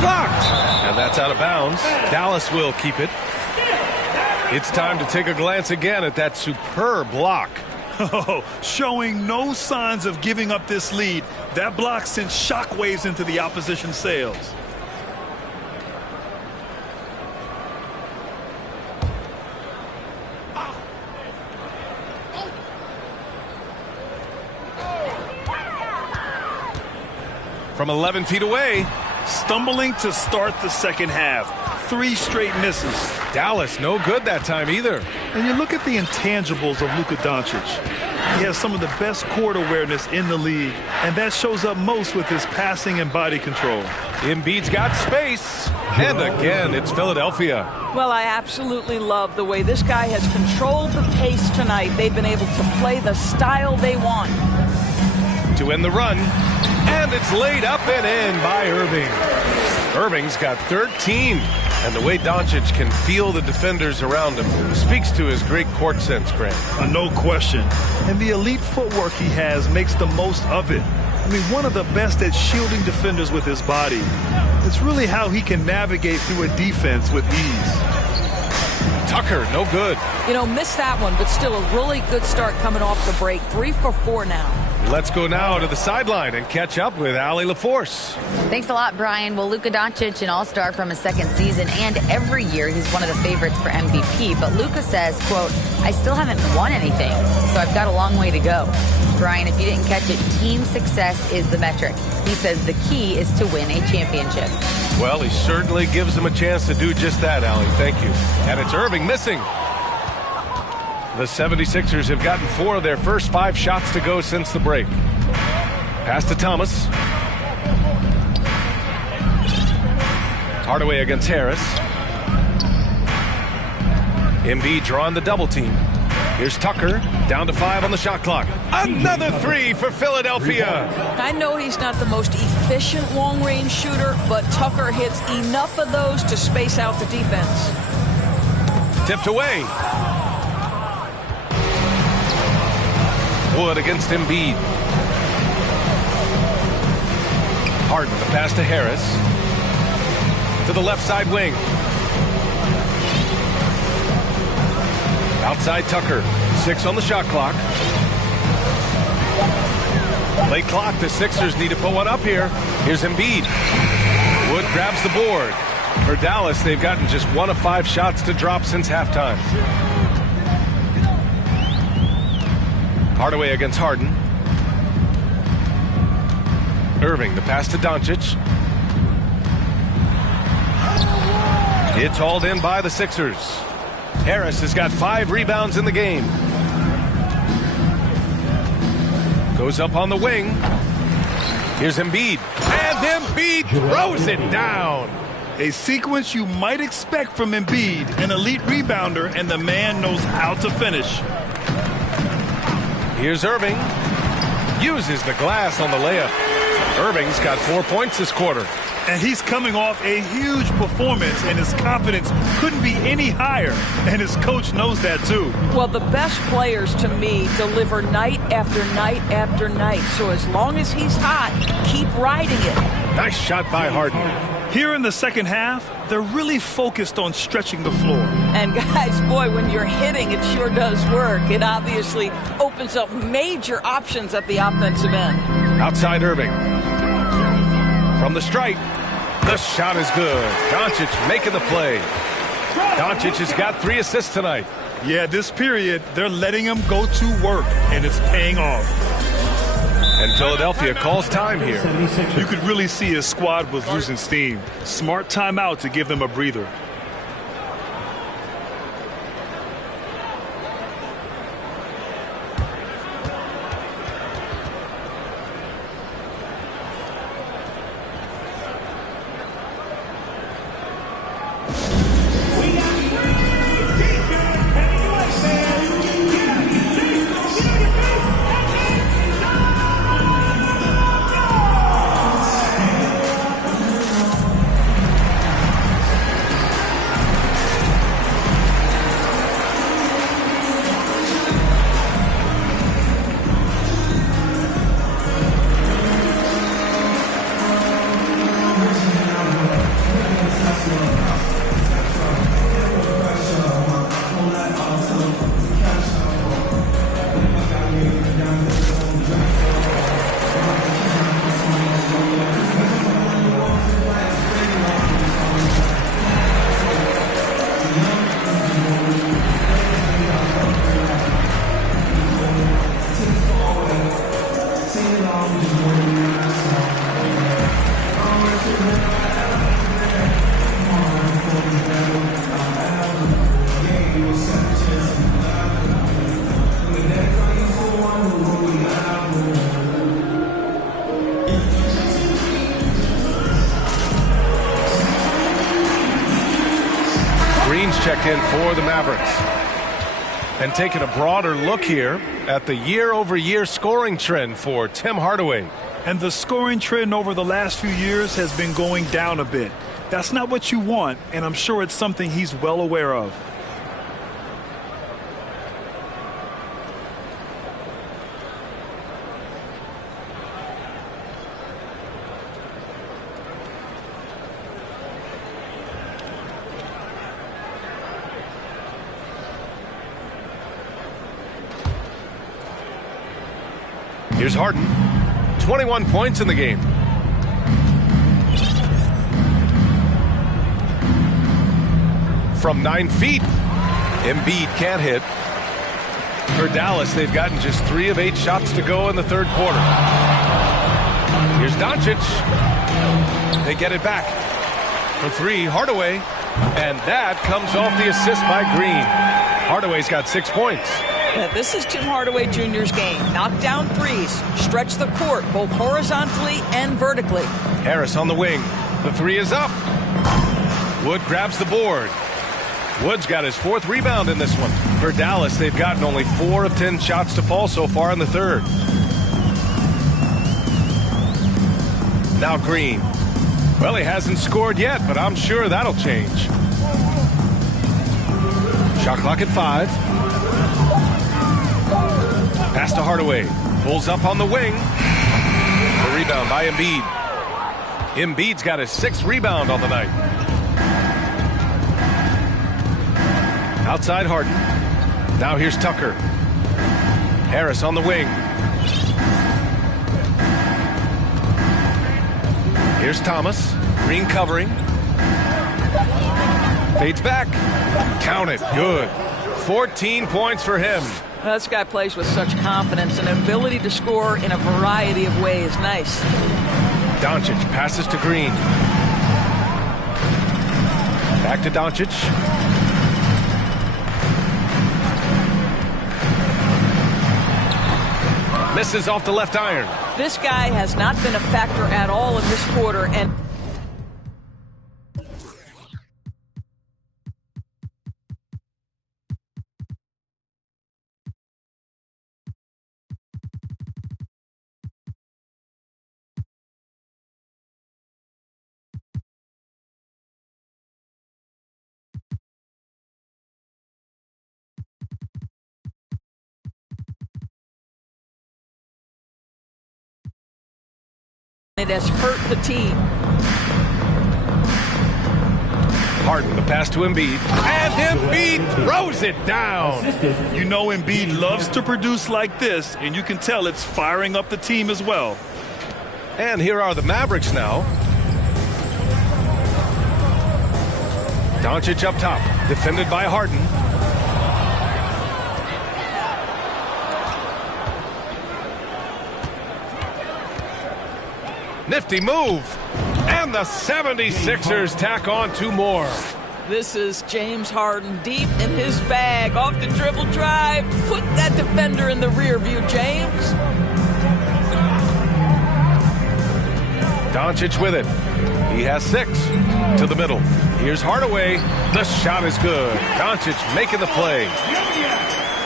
Blocked. And that's out of bounds. Dallas will keep it. It's time to take a glance again at that superb block. Oh, showing no signs of giving up this lead. That block sent shockwaves into the opposition's sails. From 11 feet away. Stumbling to start the second half. 3 straight misses. Dallas, no good that time either. And you look at the intangibles of Luka Doncic. He has some of the best court awareness in the league, and that shows up most with his passing and body control. Embiid's got space. And again, it's Philadelphia. Well, I absolutely love the way this guy has controlled the pace tonight. They've been able to play the style they want. To end the run. And it's laid up and in by Irving. Irving's got 13. And the way Doncic can feel the defenders around him speaks to his great court sense, Grant. No question. And the elite footwork he has makes the most of it. I mean, one of the best at shielding defenders with his body. It's really how he can navigate through a defense with ease. Tucker, no good. You know, missed that one, but still a really good start coming off the break. 3 for 4 now. Let's go now to the sideline and catch up with Allie LaForce. Thanks a lot, Brian. Well, Luka Doncic, an all-star from his second season, and every year he's one of the favorites for MVP. But Luka says, quote, I still haven't won anything, so I've got a long way to go. Brian, if you didn't catch it, team success is the metric. He says the key is to win a championship. Well, he certainly gives them a chance to do just that, Allie. Thank you. And it's Irving missing. The 76ers have gotten 4 of their first 5 shots to go since the break. Pass to Thomas. Hardaway against Harris. Embiid drawing the double team. Here's Tucker, down to 5 on the shot clock. Another 3 for Philadelphia. I know he's not the most efficient long-range shooter, but Tucker hits enough of those to space out the defense. Tipped away. Wood against Embiid. Harden, the pass to Harris. To the left side wing. Outside Tucker. 6 on the shot clock. Late clock. The Sixers need to put one up here. Here's Embiid. Wood grabs the board. For Dallas, they've gotten just 1 of 5 shots to drop since halftime. Hardaway against Harden. Irving, the pass to Doncic. It's hauled in by the Sixers. Harris has got 5 rebounds in the game. Goes up on the wing. Here's Embiid. And Embiid throws it down. A sequence you might expect from Embiid, an elite rebounder, and the man knows how to finish. Here's Irving. Uses the glass on the layup. Irving's got 4 points this quarter. And he's coming off a huge performance, and his confidence couldn't be any higher. And his coach knows that, too. Well, the best players, to me, deliver night after night after night. So as long as he's hot, keep riding it. Nice shot by Harden. Here in the second half, they're really focused on stretching the floor. And guys, boy, when you're hitting, it sure does work. It obviously opens up major options at the offensive end. Outside Irving. From the stripe. The shot is good. Doncic making the play. Doncic has got 3 assists tonight. Yeah, this period, they're letting him go to work, and it's paying off. And Philadelphia calls time here. You could really see his squad was losing steam. Smart timeout to give them a breather. Checked in for the Mavericks. And taking a broader look here at the year-over-year scoring trend for Tim Hardaway. And the scoring trend over the last few years has been going down a bit. That's not what you want, and I'm sure it's something he's well aware of. Here's Harden. 21 points in the game. From 9 feet, Embiid can't hit. For Dallas, they've gotten just 3 of 8 shots to go in the third quarter. Here's Doncic. They get it back. For 3, Hardaway. And that comes off the assist by Green. Hardaway's got 6 points. Yeah, this is Tim Hardaway Jr.'s game. Knock down threes, stretch the court both horizontally and vertically. Harris on the wing. The 3 is up. Wood grabs the board. Wood's got his 4th rebound in this one. For Dallas, they've gotten only 4 of 10 shots to fall so far in the third. Now Green. Well, he hasn't scored yet, but I'm sure that'll change. Shot clock at 5. Pass to Hardaway. Pulls up on the wing. The rebound by Embiid. Embiid's got his 6th rebound on the night. Outside Harden. Now here's Tucker. Harris on the wing. Here's Thomas. Green covering. Fades back. Count it. Good. 14 points for him. This guy plays with such confidence and ability to score in a variety of ways. Nice. Doncic passes to Green. Back to Doncic. Misses off the left iron. This guy has not been a factor at all in this quarter, and it has hurt the team. Harden, the pass to Embiid. And Embiid throws it down. You know Embiid loves to produce like this, and you can tell it's firing up the team as well. And here are the Mavericks now. Doncic up top, defended by Harden. Nifty move. And the 76ers tack on 2 more. This is James Harden deep in his bag. Off the dribble drive. Put that defender in the rear view, James. Doncic with it. He has 6. To the middle. Here's Hardaway. The shot is good. Doncic making the play.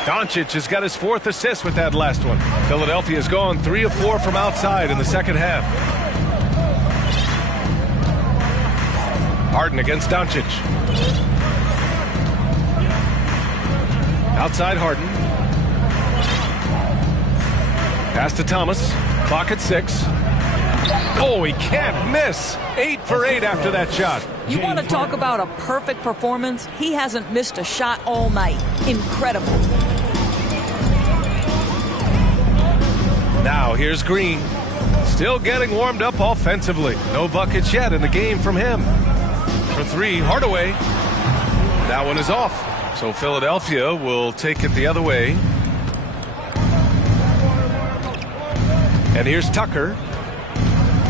Doncic has got his 4th assist with that last one. Philadelphia's gone 3 of 4 from outside in the second half. Harden against Doncic. Outside Harden. Pass to Thomas. Clock at 6. Oh, he can't miss. 8 for 8 after that shot. You want to talk about a perfect performance? He hasn't missed a shot all night. Incredible. Now here's Green. Still getting warmed up offensively. No buckets yet in the game from him. For 3, Hardaway. That one is off. So Philadelphia will take it the other way. And here's Tucker.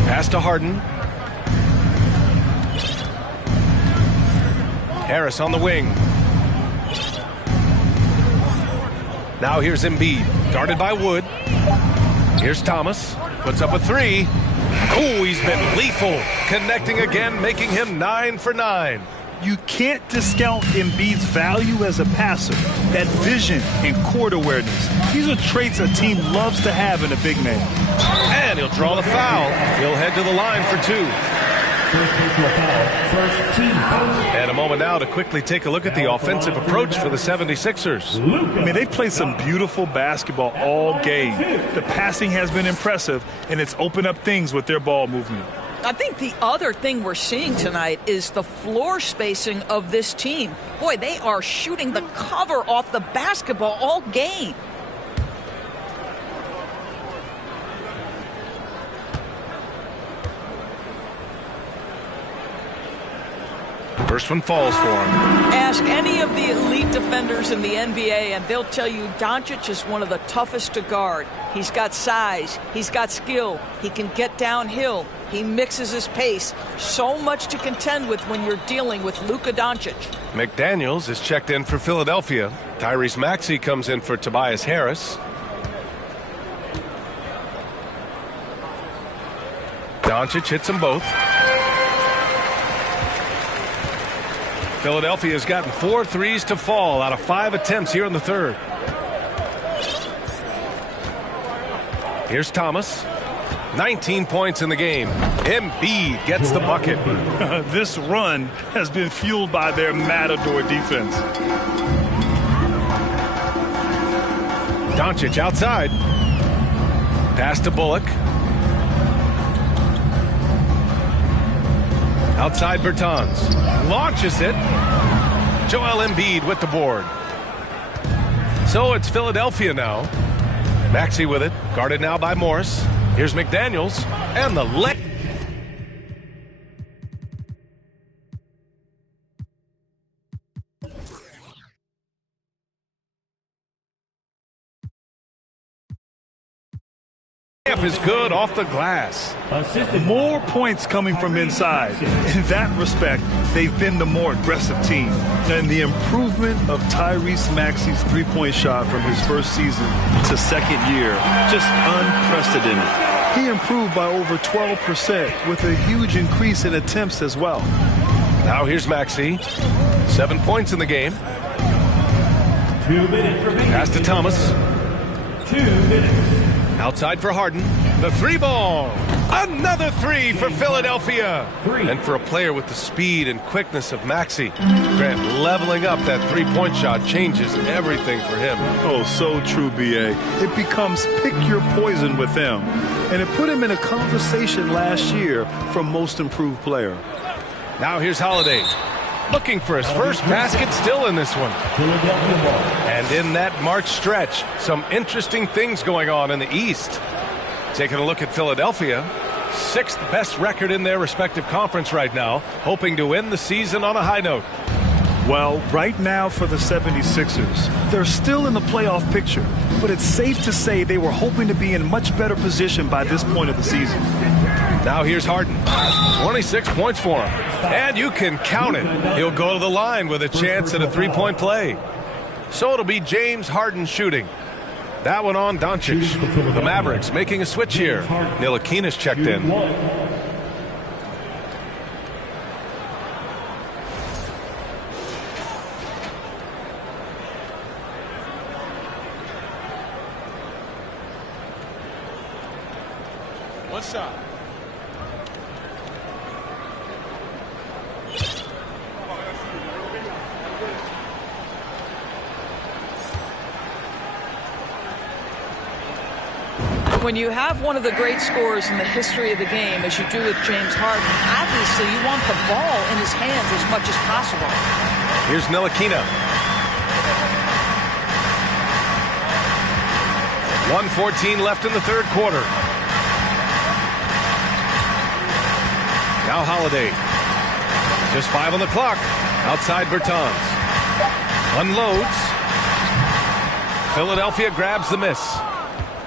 Pass to Harden. Harris on the wing. Now here's Embiid. Guarded by Wood. Here's Thomas. Puts up a 3. Oh, he's been lethal. Connecting again, making him 9 for 9. You can't discount Embiid's value as a passer. That vision and court awareness. These are traits a team loves to have in a big man. And he'll draw the foul. He'll head to the line for 2. And a moment now to quickly take a look at the offensive approach for the 76ers. I mean, they've played some beautiful basketball all game. The passing has been impressive, and it's opened up things with their ball movement. I think the other thing we're seeing tonight is the floor spacing of this team. Boy, they are shooting the cover off the basketball all game. First one falls for him. Ask any of the elite defenders in the NBA, and they'll tell you Doncic is one of the toughest to guard. He's got size. He's got skill. He can get downhill. He mixes his pace. So much to contend with when you're dealing with Luka Doncic. McDaniels is checked in for Philadelphia. Tyrese Maxey comes in for Tobias Harris. Doncic hits them both. Philadelphia's gotten 4 threes to fall out of 5 attempts here in the third. Here's Thomas. 19 points in the game. Embiid gets the bucket. This run has been fueled by their Matador defense. Doncic outside. Pass to Bullock. Outside Bertans. Launches it. Joel Embiid with the board. So it's Philadelphia now. Maxey with it. Guarded now by Morris. Here's McDaniels. And the leg. Is good off the glass. More points coming from inside. In that respect, they've been the more aggressive team. And the improvement of Tyrese Maxey's three-point shot from his first season to second year, just unprecedented. He improved by over 12% with a huge increase in attempts as well. Now here's Maxey. 7 points in the game. 2 minutes remaining. Pass to Thomas. 2 minutes. Outside for Harden. The three ball. Another three for Philadelphia. And for a player with the speed and quickness of Maxey, Grant, leveling up that three-point shot changes everything for him. Oh, so true, B.A. It becomes pick your poison with him. And it put him in a conversation last year for most improved player. Now here's Holiday. Looking for his first basket, still in this one. And in that March stretch, some interesting things going on in the East. Taking a look at Philadelphia, 6th best record in their respective conference right now, hoping to end the season on a high note. Well, right now for the 76ers, they're still in the playoff picture, but it's safe to say they were hoping to be in much better position by this point of the season. Now here's Harden. 26 points for him. And you can count it. He'll go to the line with a chance at a three-point play. So it'll be James Harden shooting. That one on Doncic. The Mavericks making a switch here. Ntilikina's checked in. One shot. When you have one of the great scorers in the history of the game, as you do with James Harden, obviously you want the ball in his hands as much as possible. Here's Ntilikina. 1:14 left in the third quarter. Now Holiday. Just 5 on the clock. Outside Bertans. Unloads. Philadelphia grabs the miss.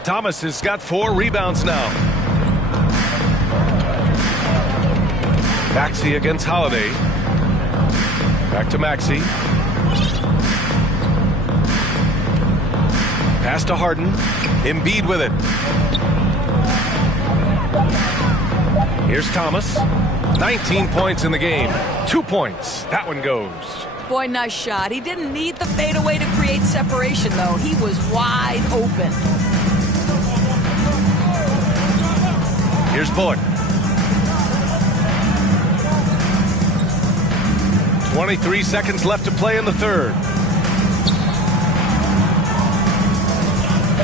Thomas has got 4 rebounds now. Maxey against Holiday. Back to Maxey. Pass to Harden. Embiid with it. Here's Thomas. 19 points in the game. 2 points. That one goes. Boy, nice shot. He didn't need the fadeaway to create separation, though. He was wide open. Here's Bullock. 23 seconds left to play in the third.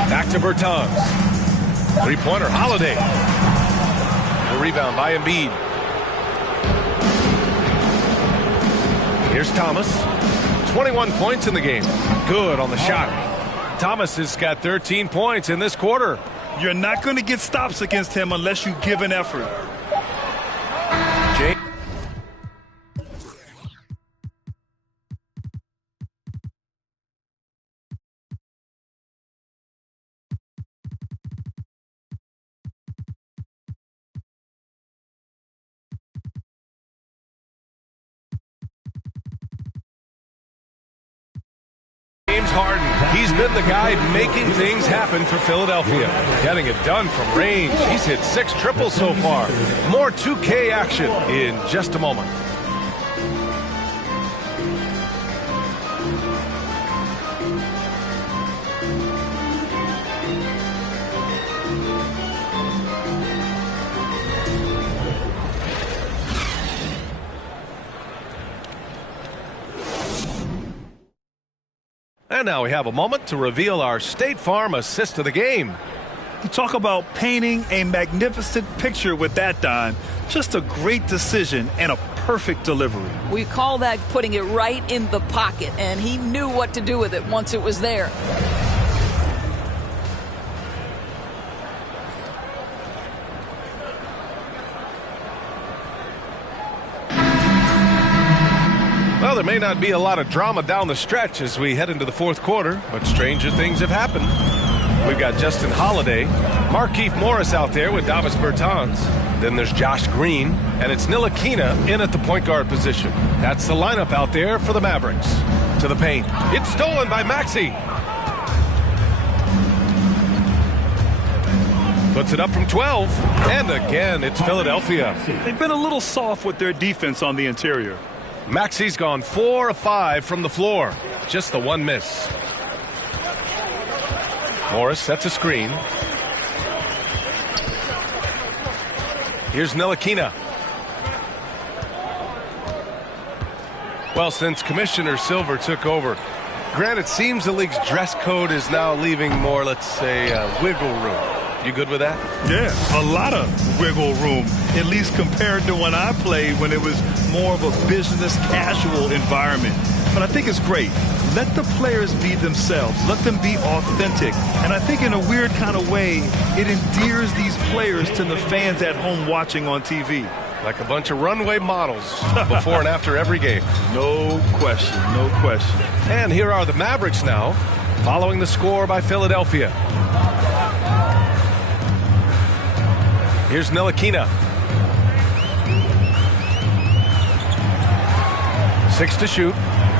Back to Bertans. Three-pointer, Holiday. The rebound by Embiid. Here's Thomas. 21 points in the game. Good on the shot. Thomas has got 13 points in this quarter. You're not going to get stops against him unless you give an effort. James. Harden. He's been the guy making things happen for Philadelphia. Getting it done from range. He's hit 6 triples so far. More 2K action in just a moment. And now we have a moment to reveal our State Farm assist of the game. You talk about painting a magnificent picture with that dime. Just a great decision and a perfect delivery. We call that putting it right in the pocket, and he knew what to do with it once it was there. Well, there may not be a lot of drama down the stretch as we head into the fourth quarter, but stranger things have happened. We've got Justin Holiday, Markieff Morris out there with Davis Bertans. Then there's Josh Green, and it's Ntilikina in at the point guard position. That's the lineup out there for the Mavericks. To the paint. It's stolen by Maxey. Puts it up from 12. And again, it's Philadelphia. They've been a little soft with their defense on the interior. Maxey's gone 4 of 5 from the floor. Just the one miss. Morris sets a screen. Here's Ntilikina. Well, since Commissioner Silver took over, granted, it seems the league's dress code is now leaving more, let's say, wiggle room. You good with that? Yeah, a lot of wiggle room, at least compared to when I played, when it was more of a business casual environment. But I think it's great. Let the players be themselves. Let them be authentic. And I think in a weird kind of way, it endears these players to the fans at home watching on TV. Like a bunch of runway models before and after every game. No question, no question. And here are the Mavericks now, following the score by Philadelphia. Here's Ntilikina. 6 to shoot.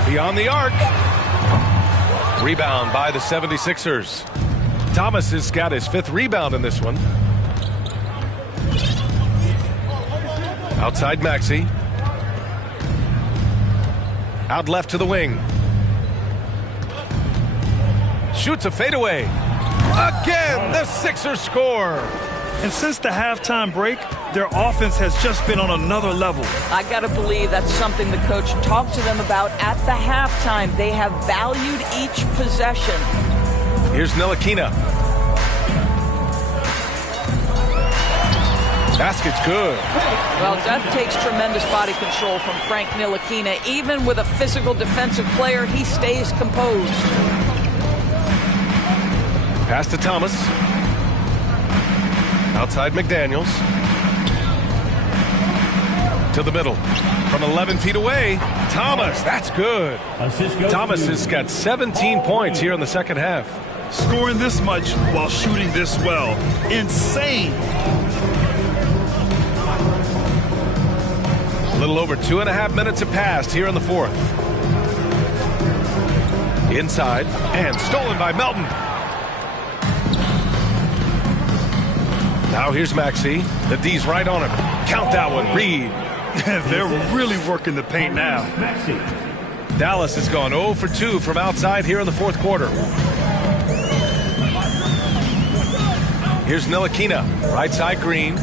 Beyond the arc. Rebound by the 76ers. Thomas has got his 5th rebound in this one. Outside Maxey. Out left to the wing. Shoots a fadeaway. Again, the Sixers score. And since the halftime break, their offense has just been on another level. I got to believe that's something the coach talked to them about at the halftime. They have valued each possession. Here's Ntilikina. Basket's good. Well, that takes tremendous body control from Frank Ntilikina. Even with a physical defensive player, he stays composed. Pass to Thomas. Outside McDaniels. To the middle. From 11 feet away, Thomas. That's good. Thomas has got 17 points here in the second half. Scoring this much while shooting this well. Insane. A little over 2.5 minutes have passed here in the fourth. Inside and stolen by Melton. Now here's Maxey. The D's right on him. Count that one. Reed. They're really working the paint now. Dallas has gone 0 for 2 from outside here in the fourth quarter. Here's Ntilikina. Right side Green.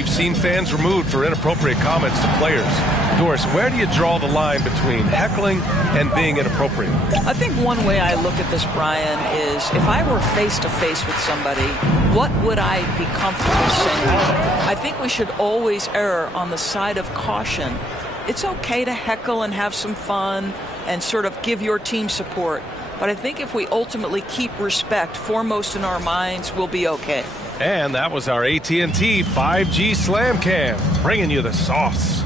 we've seen fans removed for inappropriate comments to players. Doris, where do you draw the line between heckling and being inappropriate? I think one way I look at this, Brian, is if I were face-to-face with somebody, what would I be comfortable saying? I think we should always err on the side of caution. It's okay to heckle and have some fun and sort of give your team support. But I think if we ultimately keep respect foremost in our minds, we'll be okay. And that was our AT&T 5G Slam Cam, bringing you the sauce.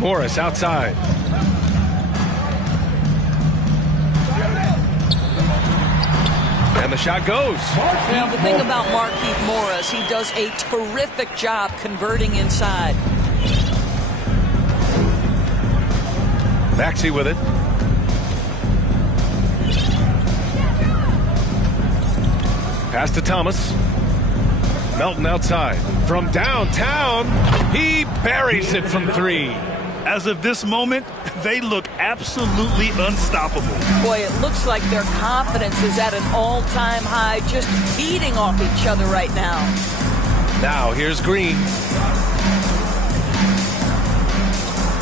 Morris outside. And the shot goes. Now, the thing about Markieff Morris, he does a terrific job converting inside. Maxey with it. Pass to Thomas. Melton outside. From downtown, he buries it from 3. As of this moment, they look absolutely unstoppable. Boy, it looks like their confidence is at an all-time high, just feeding off each other right now. Now, here's Green.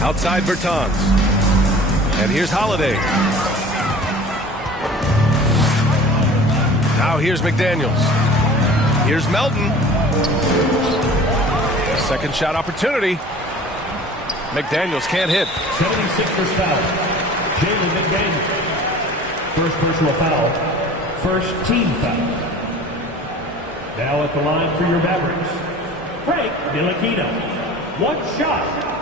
Outside Bertans. And here's Holiday. Now here's McDaniels. Here's Melton. Second shot opportunity. McDaniels can't hit. 76ers foul. Jalen McDaniels. First personal foul. First team foul. Now at the line for your Mavericks, Frank Ntilikina. One shot.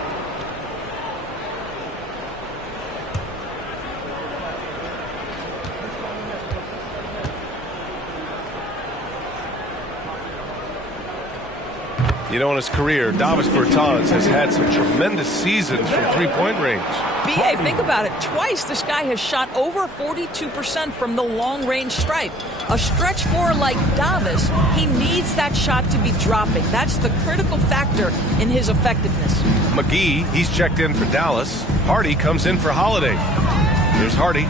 You know, in his career, Davis Bertans has had some tremendous seasons from three-point range. BA, think about it. Twice this guy has shot over 42% from the long-range stripe. A stretch four like Davis, he needs that shot to be dropping. That's the critical factor in his effectiveness. McGee, he's checked in for Dallas. Hardy comes in for Holiday. Here's Hardy.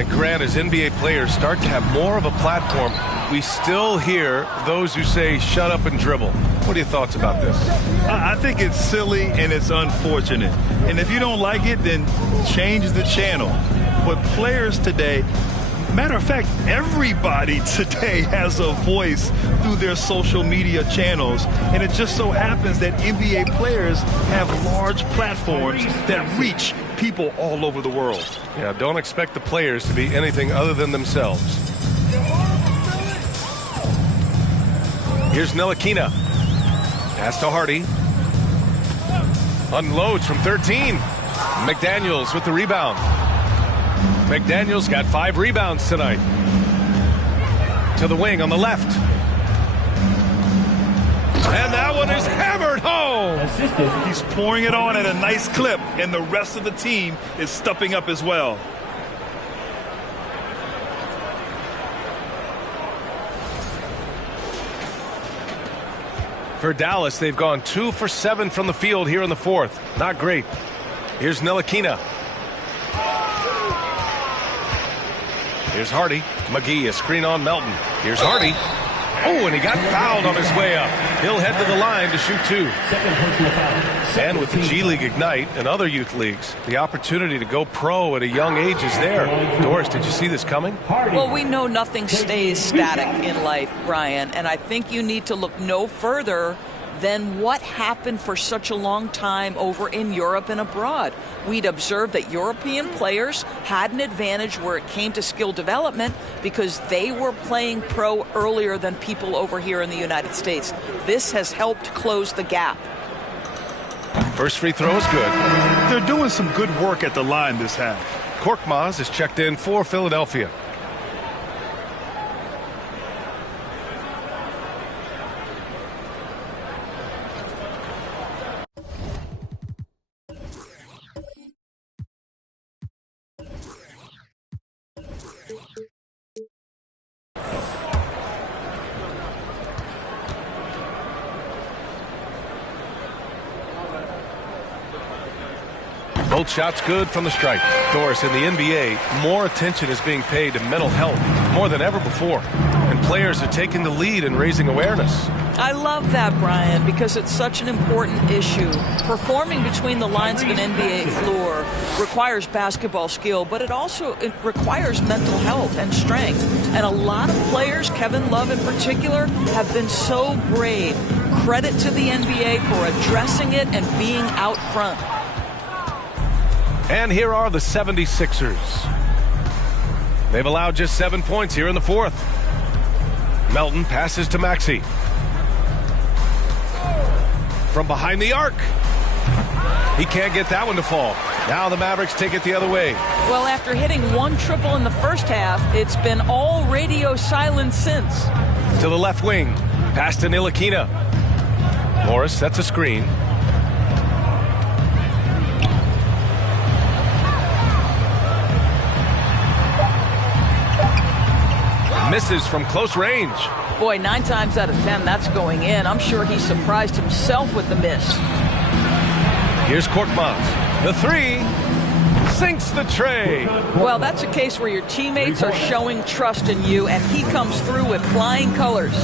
And Grant, as NBA players start to have more of a platform, we still hear those who say, shut up and dribble. What are your thoughts about this? I think it's silly and it's unfortunate. And if you don't like it, then change the channel. But players today, matter of fact, everybody today has a voice through their social media channels. And it just so happens that NBA players have large platforms that reach people all over the world. Yeah, don't expect the players to be anything other than themselves. Here's Ntilikina. Pass to Hardy. Unloads from 13. McDaniels with the rebound. McDaniels got 5 rebounds tonight. To the wing on the left. And that one is hammered home. He's pouring it on at a nice clip, and the rest of the team is stepping up as well. For Dallas, they've gone 2 for 7 from the field here in the fourth. Not great. Here's Ntilikina. Here's Hardy. McGee, a screen on Melton. Here's Hardy. Oh, and he got fouled on his way up. He'll head to the line to shoot 2. And with the G League Ignite and other youth leagues, the opportunity to go pro at a young age is there. Doris, did you see this coming? Well, we know nothing stays static in life, Brian, and I think you need to look no further than what happened for such a long time over in Europe and abroad. We'd observed that European players had an advantage where it came to skill development because they were playing pro earlier than people over here in the United States. This has helped close the gap. First free throw is good. They're doing some good work at the line this half. Korkmaz is checked in for Philadelphia. Both shots good from the stripe. Doris, in the NBA, more attention is being paid to mental health more than ever before. And players are taking the lead and raising awareness. I love that, Brian, because it's such an important issue. Performing between the lines of an NBA floor requires basketball skill, but it requires mental health and strength. And a lot of players, Kevin Love in particular, have been so brave. Credit to the NBA for addressing it and being out front. And here are the 76ers. They've allowed just 7 points here in the fourth. Melton passes to Maxey. From behind the arc. He can't get that one to fall. Now the Mavericks take it the other way. Well, after hitting one triple in the first half, it's been all radio silence since. To the left wing. Pass to Ntilikina. Morris sets a screen. Misses from close range. Boy, 9 times out of 10, that's going in. I'm sure he surprised himself with the miss. Here's Korkmaz. The three sinks the tray. Well, that's a case where your teammates are showing trust in you, and he comes through with flying colors.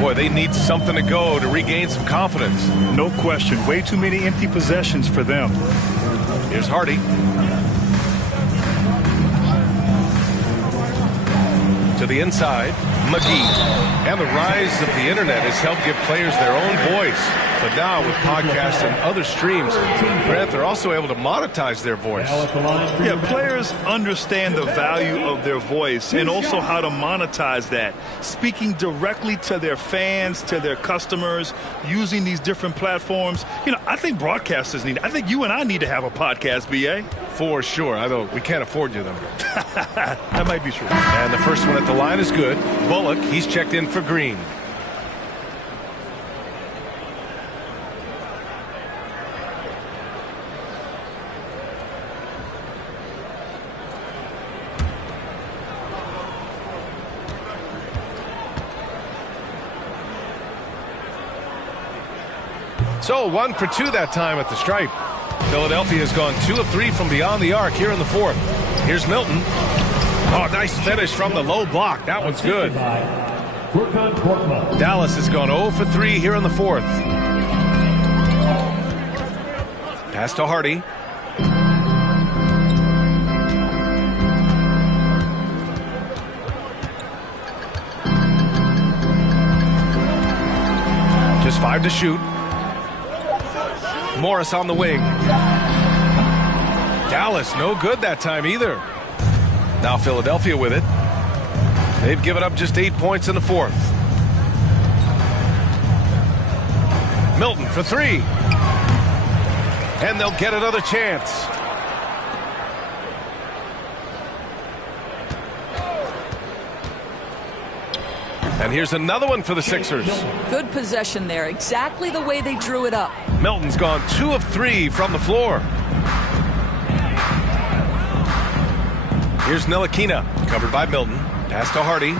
Boy, they need something to go to regain some confidence. No question. Way too many empty possessions for them. Here's Hardy. To the inside, McGee. And the rise of the internet has helped give players their own voice. But now with podcasts and other streams, Grant, they're also able to monetize their voice. Yeah, players understand the value of their voice and also how to monetize that. Speaking directly to their fans, to their customers, using these different platforms. You know, I think broadcasters need, I think you and I need to have a podcast, BA. For sure, although we can't afford you, though. That might be true. And the first one at the line is good. Bullock, he's checked in for Green. So 1 for 2 that time at the stripe. Philadelphia has gone 2 of 3 from beyond the arc here in the fourth. Here's Milton. Oh, nice finish from the low block. That one's good. Dallas has gone 0 for 3 here in the fourth. Pass to Hardy. Just 5 to shoot. Morris on the wing. Dallas, no good that time either. Now Philadelphia with it. They've given up just 8 points in the fourth. Milton for 3. And they'll get another chance. And here's another one for the Sixers. Good possession there. Exactly the way they drew it up. Milton's gone 2 of 3 from the floor. Here's Ntilikina, covered by Milton. Pass to Hardy.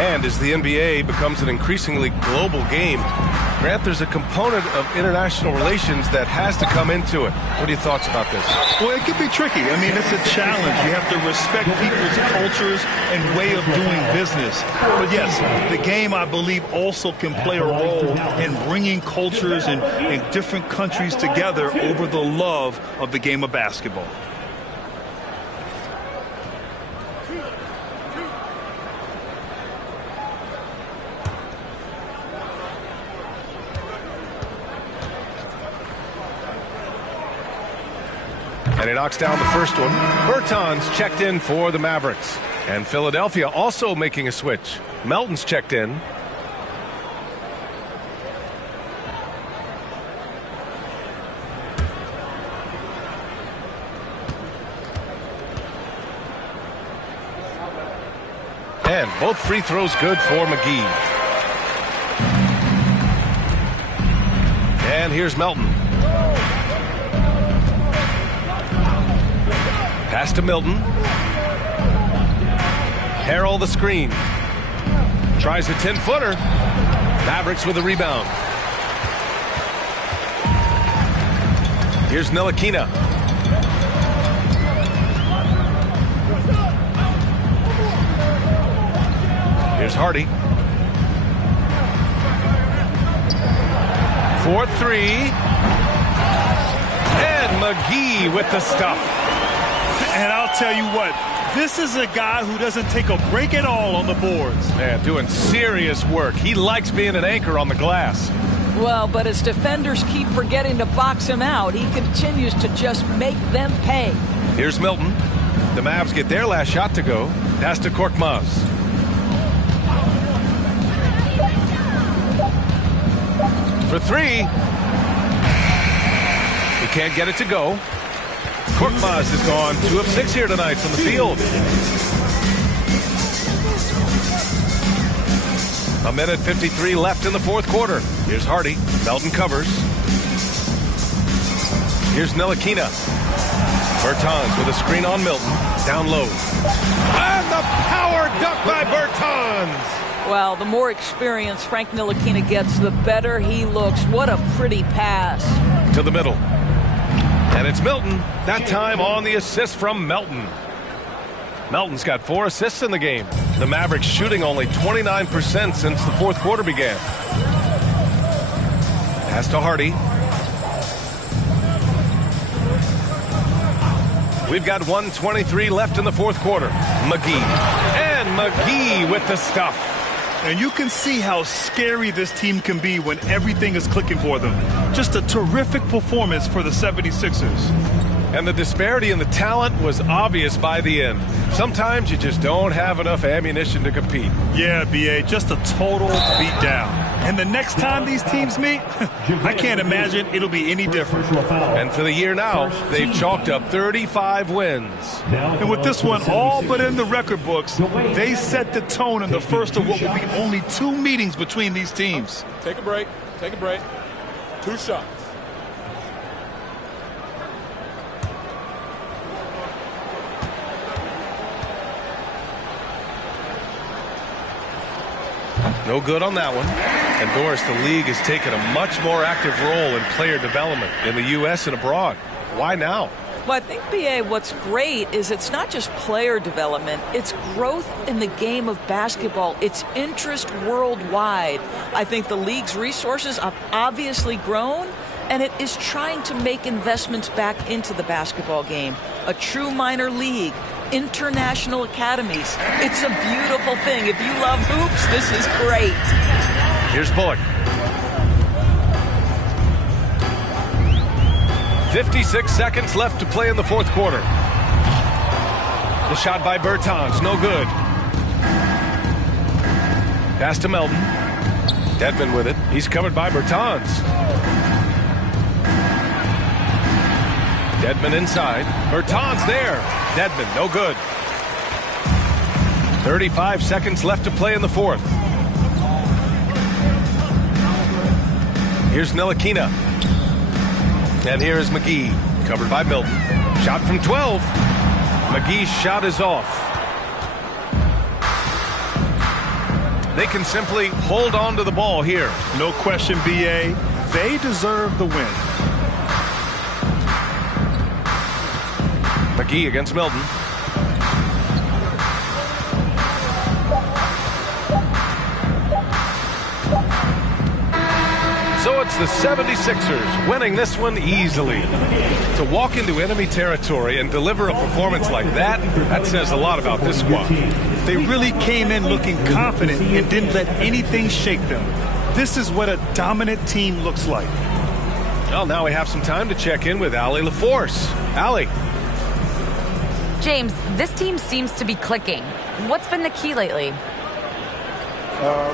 And as the NBA becomes an increasingly global game, Grant, there's a component of international relations that has to come into it. What are your thoughts about this? Well, it could be tricky. I mean, it's a challenge. You have to respect people's cultures and way of doing business. But yes, the game, I believe, also can play a role in bringing cultures and different countries together over the love of the game of basketball. And he knocks down the first one. Bertans checked in for the Mavericks. And Philadelphia also making a switch. Melton's checked in. And both free throws good for McGee. And here's Melton. Pass to Milton. Harrell the screen. Tries a 10-footer. Mavericks with a rebound. Here's Ntilikina. Here's Hardy. 4-3. And McGee with the stuff. And I'll tell you what, this is a guy who doesn't take a break at all on the boards. Man, doing serious work. He likes being an anchor on the glass. Well, but as defenders keep forgetting to box him out, he continues to just make them pay. Here's Milton. The Mavs get their last shot to go. Pass to Korkmaz. For 3. He can't get it to go. Korkmaz has gone 2 of 6 here tonight from the field. 1:53 left in the fourth quarter. Here's Hardy. Melton covers. Here's Ntilikina. Bertans with a screen on Milton. Down low. And the power dunk by Bertans. Well, the more experience Frank Ntilikina gets, the better he looks. What a pretty pass. To the middle. And it's Milton. That time on the assist from Melton. Melton's got 4 assists in the game. The Mavericks shooting only 29% since the fourth quarter began. Pass to Hardy. We've got 1:23 left in the fourth quarter. McGee. And McGee with the stuff. And you can see how scary this team can be when everything is clicking for them. Just a terrific performance for the 76ers. And the disparity in the talent was obvious by the end. Sometimes you just don't have enough ammunition to compete. Yeah, BA, just a total beatdown. And the next time these teams meet, I can't imagine it'll be any different. And for the year now, they've chalked up 35 wins. And with this one all but in the record books, they set the tone in the first of what will be only 2 meetings between these teams. Take a break. Take a break. 2 shots. No good on that one. And Doris, the league has taken a much more active role in player development in the U.S. and abroad. Why now? Well, I think, BA, what's great is it's not just player development. It's growth in the game of basketball. It's interest worldwide. I think the league's resources have obviously grown, and it is trying to make investments back into the basketball game. A true minor league. International academies. It's a beautiful thing. If you love hoops, this is great. Here's Bullock. 56 seconds left to play in the fourth quarter. The shot by Bertans, no good. Pass to Melton. Dedmon with it. He's covered by Bertans. Dedmon inside. Bertans there. Dedmon, no good. 35 seconds left to play in the fourth. Here's Ntilikina. And here is McGee, covered by Milton. Shot from 12. McGee's shot is off. They can simply hold on to the ball here. No question, BA. They deserve the win. McGee against Milton. So it's the 76ers winning this one easily. To walk into enemy territory and deliver a performance like that, that says a lot about this squad. They really came in looking confident and didn't let anything shake them. This is what a dominant team looks like. Well, now we have some time to check in with Allie LaForce. Allie. James, this team seems to be clicking. What's been the key lately?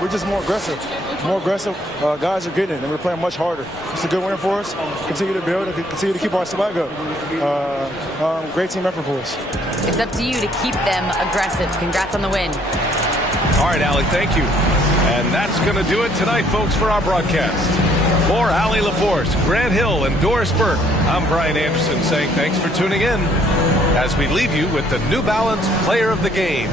We're just more aggressive. Guys are getting it, and we're playing much harder. It's a good win for us. Continue to build and continue to keep our swag up. Great team effort for us. It's up to you to keep them aggressive. Congrats on the win. All right, Allie, thank you. And that's going to do it tonight, folks, for our broadcast. For Allie LaForce, Grant Hill, and Doris Burke, I'm Brian Anderson saying thanks for tuning in as we leave you with the New Balance Player of the Game.